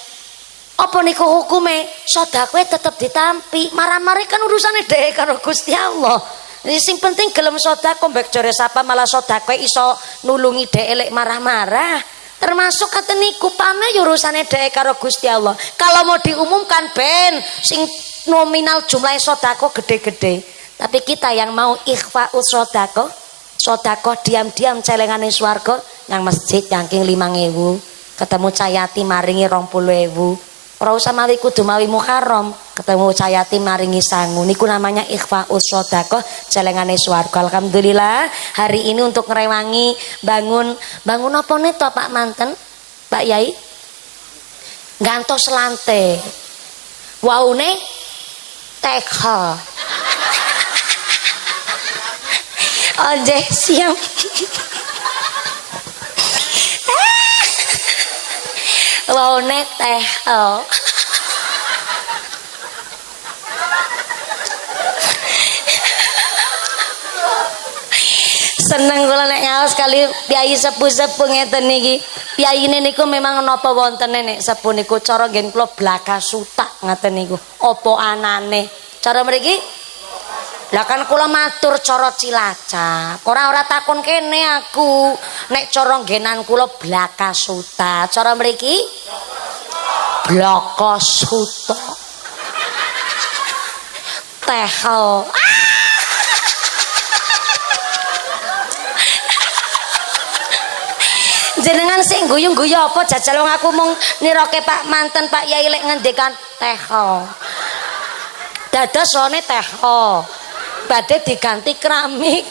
Apa niku hukume? Sedekah tetep ditampi. Marah-marah kan urusane dhek karo Gusti Allah. Sing penting gelem sedekah mbek jare sapa malah sedekah iso nulungi dhek elek marah-marah. Termasuk kata niku pamer urusane dhek karo Gusti Allah. Kalau mau diumumkan ben sing nominal jumlah sedekah gede-gede. Tapi kita yang mau ikhfaus sedekah diam-diam celengane swarga nang masjid yangking 5.000. Ketemu cayati maringi 20.000. Ora usah mawi kudu mawi Muharram, ketemu cayati maringi sangu. Niku namanya ikhfaus sedekah celengane swarga. Alhamdulillah hari ini untuk ngrewangi bangun apa to Pak Manten? Pak Yai? Gantos lante. Waune TK. Oje siap. Waune teh. Seneng kula nek nyaos kali piyai sepuh-sepuh ngeten niki. Piyayine niku memang napa wonten nek sepuh niku cara ngen kula blaka sutak ngaten niku. Apa anane? Cara mriki lah kan kula matur cara Cilacap. Ora takon kene aku. Nek cara nggenan kula Blakasuta. Cara mriki Blakasuta. Tehel. Jenengan sing guyu-guyu apa jajal wong aku mung niroke Pak manten Pak Yai lek ngendikan tehel. Dados sone tehel. Badhe diganti keramik.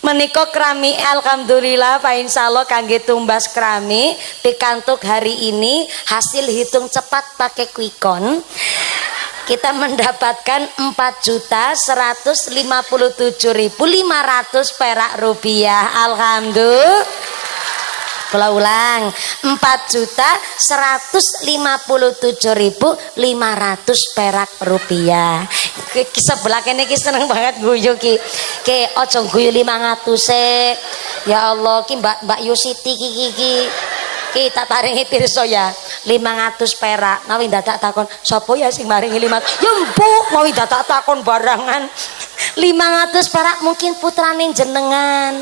Menika keramik alhamdulillah Pak insyaallah kangge tumbas keramik pikantuk hari ini hasil hitung cepat pakai quickon. Kita mendapatkan 4.157.500 perak rupiah. Alhamdulillah. Kula ulang 4.157.500 perak rupiah. Sebelah kene iki seneng banget guyu ki. Ki aja guyu 500 ya Allah ki Mbak Yusiti ki tak paringi pirsa ya 500 perak. Nawi dadak takon sapa ya sing maringi 500? Ya empuk mau dadak takon barangan. 500 perak mungkin putrane jenengan.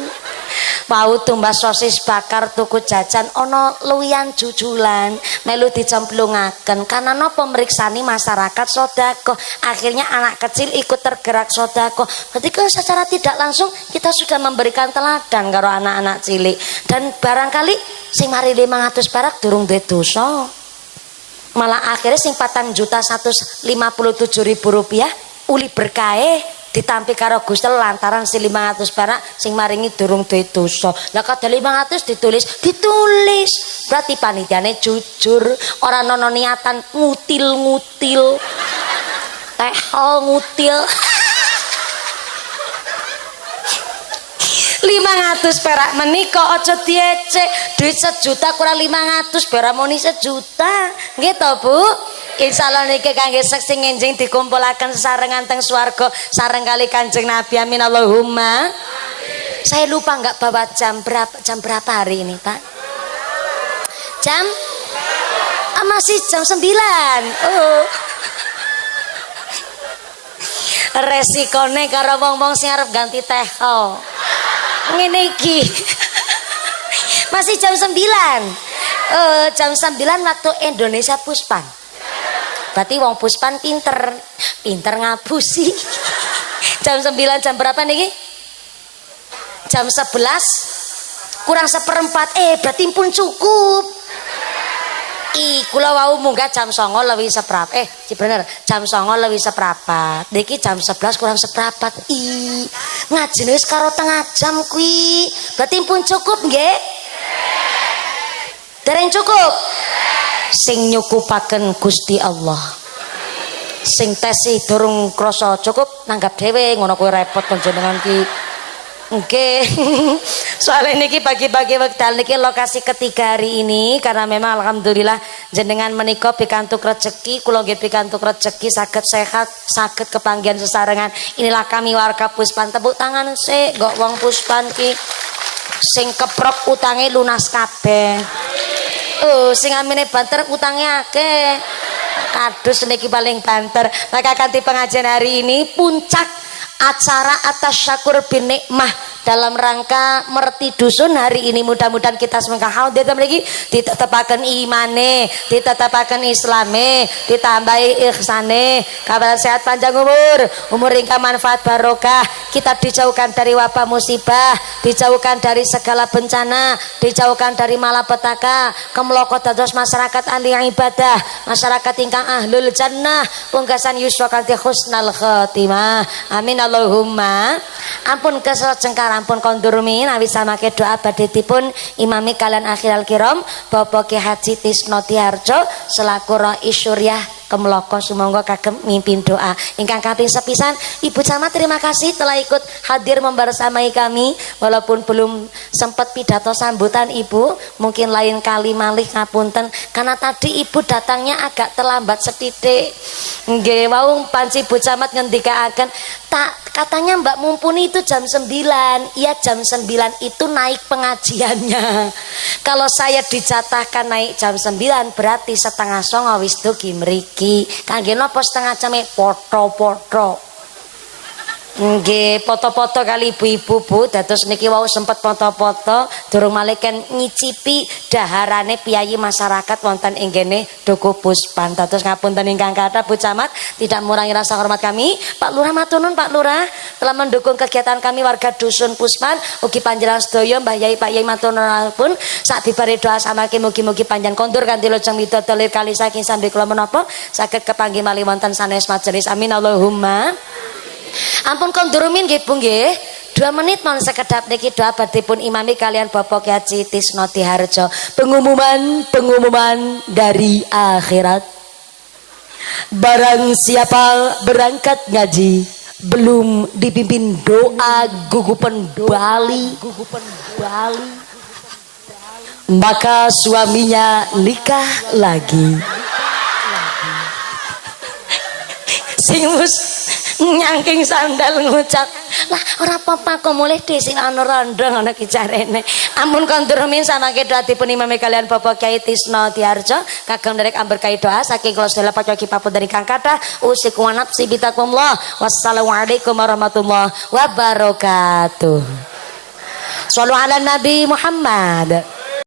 Mau tumbas sosis bakar tuku jajan ono luwian jujulan melu dicemplungaken karena pemeriksani masyarakat sodako akhirnya anak kecil ikut tergerak sodako ketika secara tidak langsung kita sudah memberikan teladan karo anak-anak cilik dan barangkali sing mari 500 perak durung duwe dosa malah akhirnya sing 4.157.000 rupiah uli berkahe ditampi karo Gusti lantaran si 500 perak sing maringi durung duwe dosa. Lah kadang 500 ditulis berarti panitiane jujur ora ana niatan ngutil-ngutil tehol ngutil 500 perak menika aja diecek duit 1 juta kurang 500 perak moni 1 juta nggih to Bu. Insyaallah niki kangge seksi ngenjing dikumpulaken sesarengan teng swarga sareng kali Kanjeng Nabi amin Allahumma. Saya lupa nggak bawa jam berapa hari ini Pak? Jam? Masih jam 9. Oh. Resikone karo wong-wong sing arep ganti tehol. Ngene iki. Masih jam 9. Jam 9 waktu Indonesia Puspan. Berarti wong Puspan pinter ngapusi. Jam 9 jam berapa niki? Jam 11 kurang 1/4. Berarti pun cukup. Kula wau munggah jam 09.00 lebih seprapat. Bener jam 09.00 lebih seprapat. Niki jam 11 kurang seprapat. Ngajine wis karo tengah jam kuwi. Berarti pun cukup nggih? Dereng cukup. Sing nyukupaken Gusti Allah. Sing tesi durung krasa cukup nanggap dhewe ngono kuwi repot panjenengan ki. Nggih. Soale niki bagi-bagi wekdal niki lokasi ketiga hari ini karena memang alhamdulillah jenengan menika pikantuk rezeki, kula nggih pikantuk rezeki saged sehat, saged kepanggihan sesarengan. Inilah kami warga Puspan tepuk tangan sik nggo wong Puspan ki sing keprok utange lunas kabeh. Sing amine banter utangnya akeh. Kadus niki paling banter. Maka kanthi pengajian hari ini puncak acara atas syakur bin nikmah dalam rangka merti dusun hari ini mudah-mudahan kita semua hadir lagi ditetapaken imane, ditetapaken islame, ditambahi ihsane, kabar sehat panjang umur ingkang manfaat barokah, kita dijauhkan dari wabah musibah, dijauhkan dari segala bencana, dijauhkan dari malapetaka, kemloko dados masyarakat ahli ibadah, masyarakat ingkang ahlul jannah, pungkasan yuswa kanthi husnal khotimah. Amin Allahumma. Ampun keselajengkar ampun kondur min awis samake doa badhetipun imami kalian akhirul kiram Bapak Ki Haji Tisno Tiharjo selaku Rais Syuriah Kemloko sumangga kagem mimpin doa ingkang kaping sepisan. Ibu Camat terima kasih telah ikut hadir membersamai kami walaupun belum sempat pidato sambutan Ibu, mungkin lain kali malih ngapunten karena tadi Ibu datangnya agak terlambat setitik. Nggih wau panci Ibu Camat ngendikaaken tak katanya Mbak Mumpuni itu jam 9. Iya jam 9 itu naik pengajiannya. Kalau saya dijatahkan naik jam 9 berarti setengah songo wis dugi mriki. niki kangge napa setengah jam foto-foto. Nggih, foto-foto kali ibu-ibu Bu, dados niki wau sempet foto-foto durung malih ken ngicipi daharane piyayi masyarakat wonten ing kene Dukuh Puspan. Dados ngapunten ingkang kathah Bu Camat, tidak mengurangi rasa hormat kami. Pak Lurah matur nuwun Pak Lurah telah mendukung kegiatan kami warga dusun Puspan. Ugi panjenengan sedaya Mbah Yai Pak Yai matur nuwun pun sak bibare doa samangke mugi-mugi panjenengan kondur kanthi lojeng widodari lir kali saking sambil kula menapa saged kepanggih malih wonten sanes majelis. Amin Allahumma. Ampun kondurumin nggih Bu nggih. 2 menit mohon sekedap niki doa badhepun imami kalian Bapak Ki Haji Tisno Diharjo. Pengumuman dari akhirat. Barang siapa berangkat ngaji belum dipimpin doa gugupan Bali, maka suaminya nikah lagi. Singus nyangking sandal ngucap lah ora apa-apa kok mulih dhisik ana randha ngono ki jarene. Ampun kondur min samangke doatipun imam kalian Bapak Kyai Tisno Diharjo kagem nderek amberkahi doa saking kula sedaya pacoki papunten ingkang kathah usikum wa nafsi bitakumullah. Wassalamualaikum warahmatullahi wabarakatuh. Shallu ala Nabi Muhammad.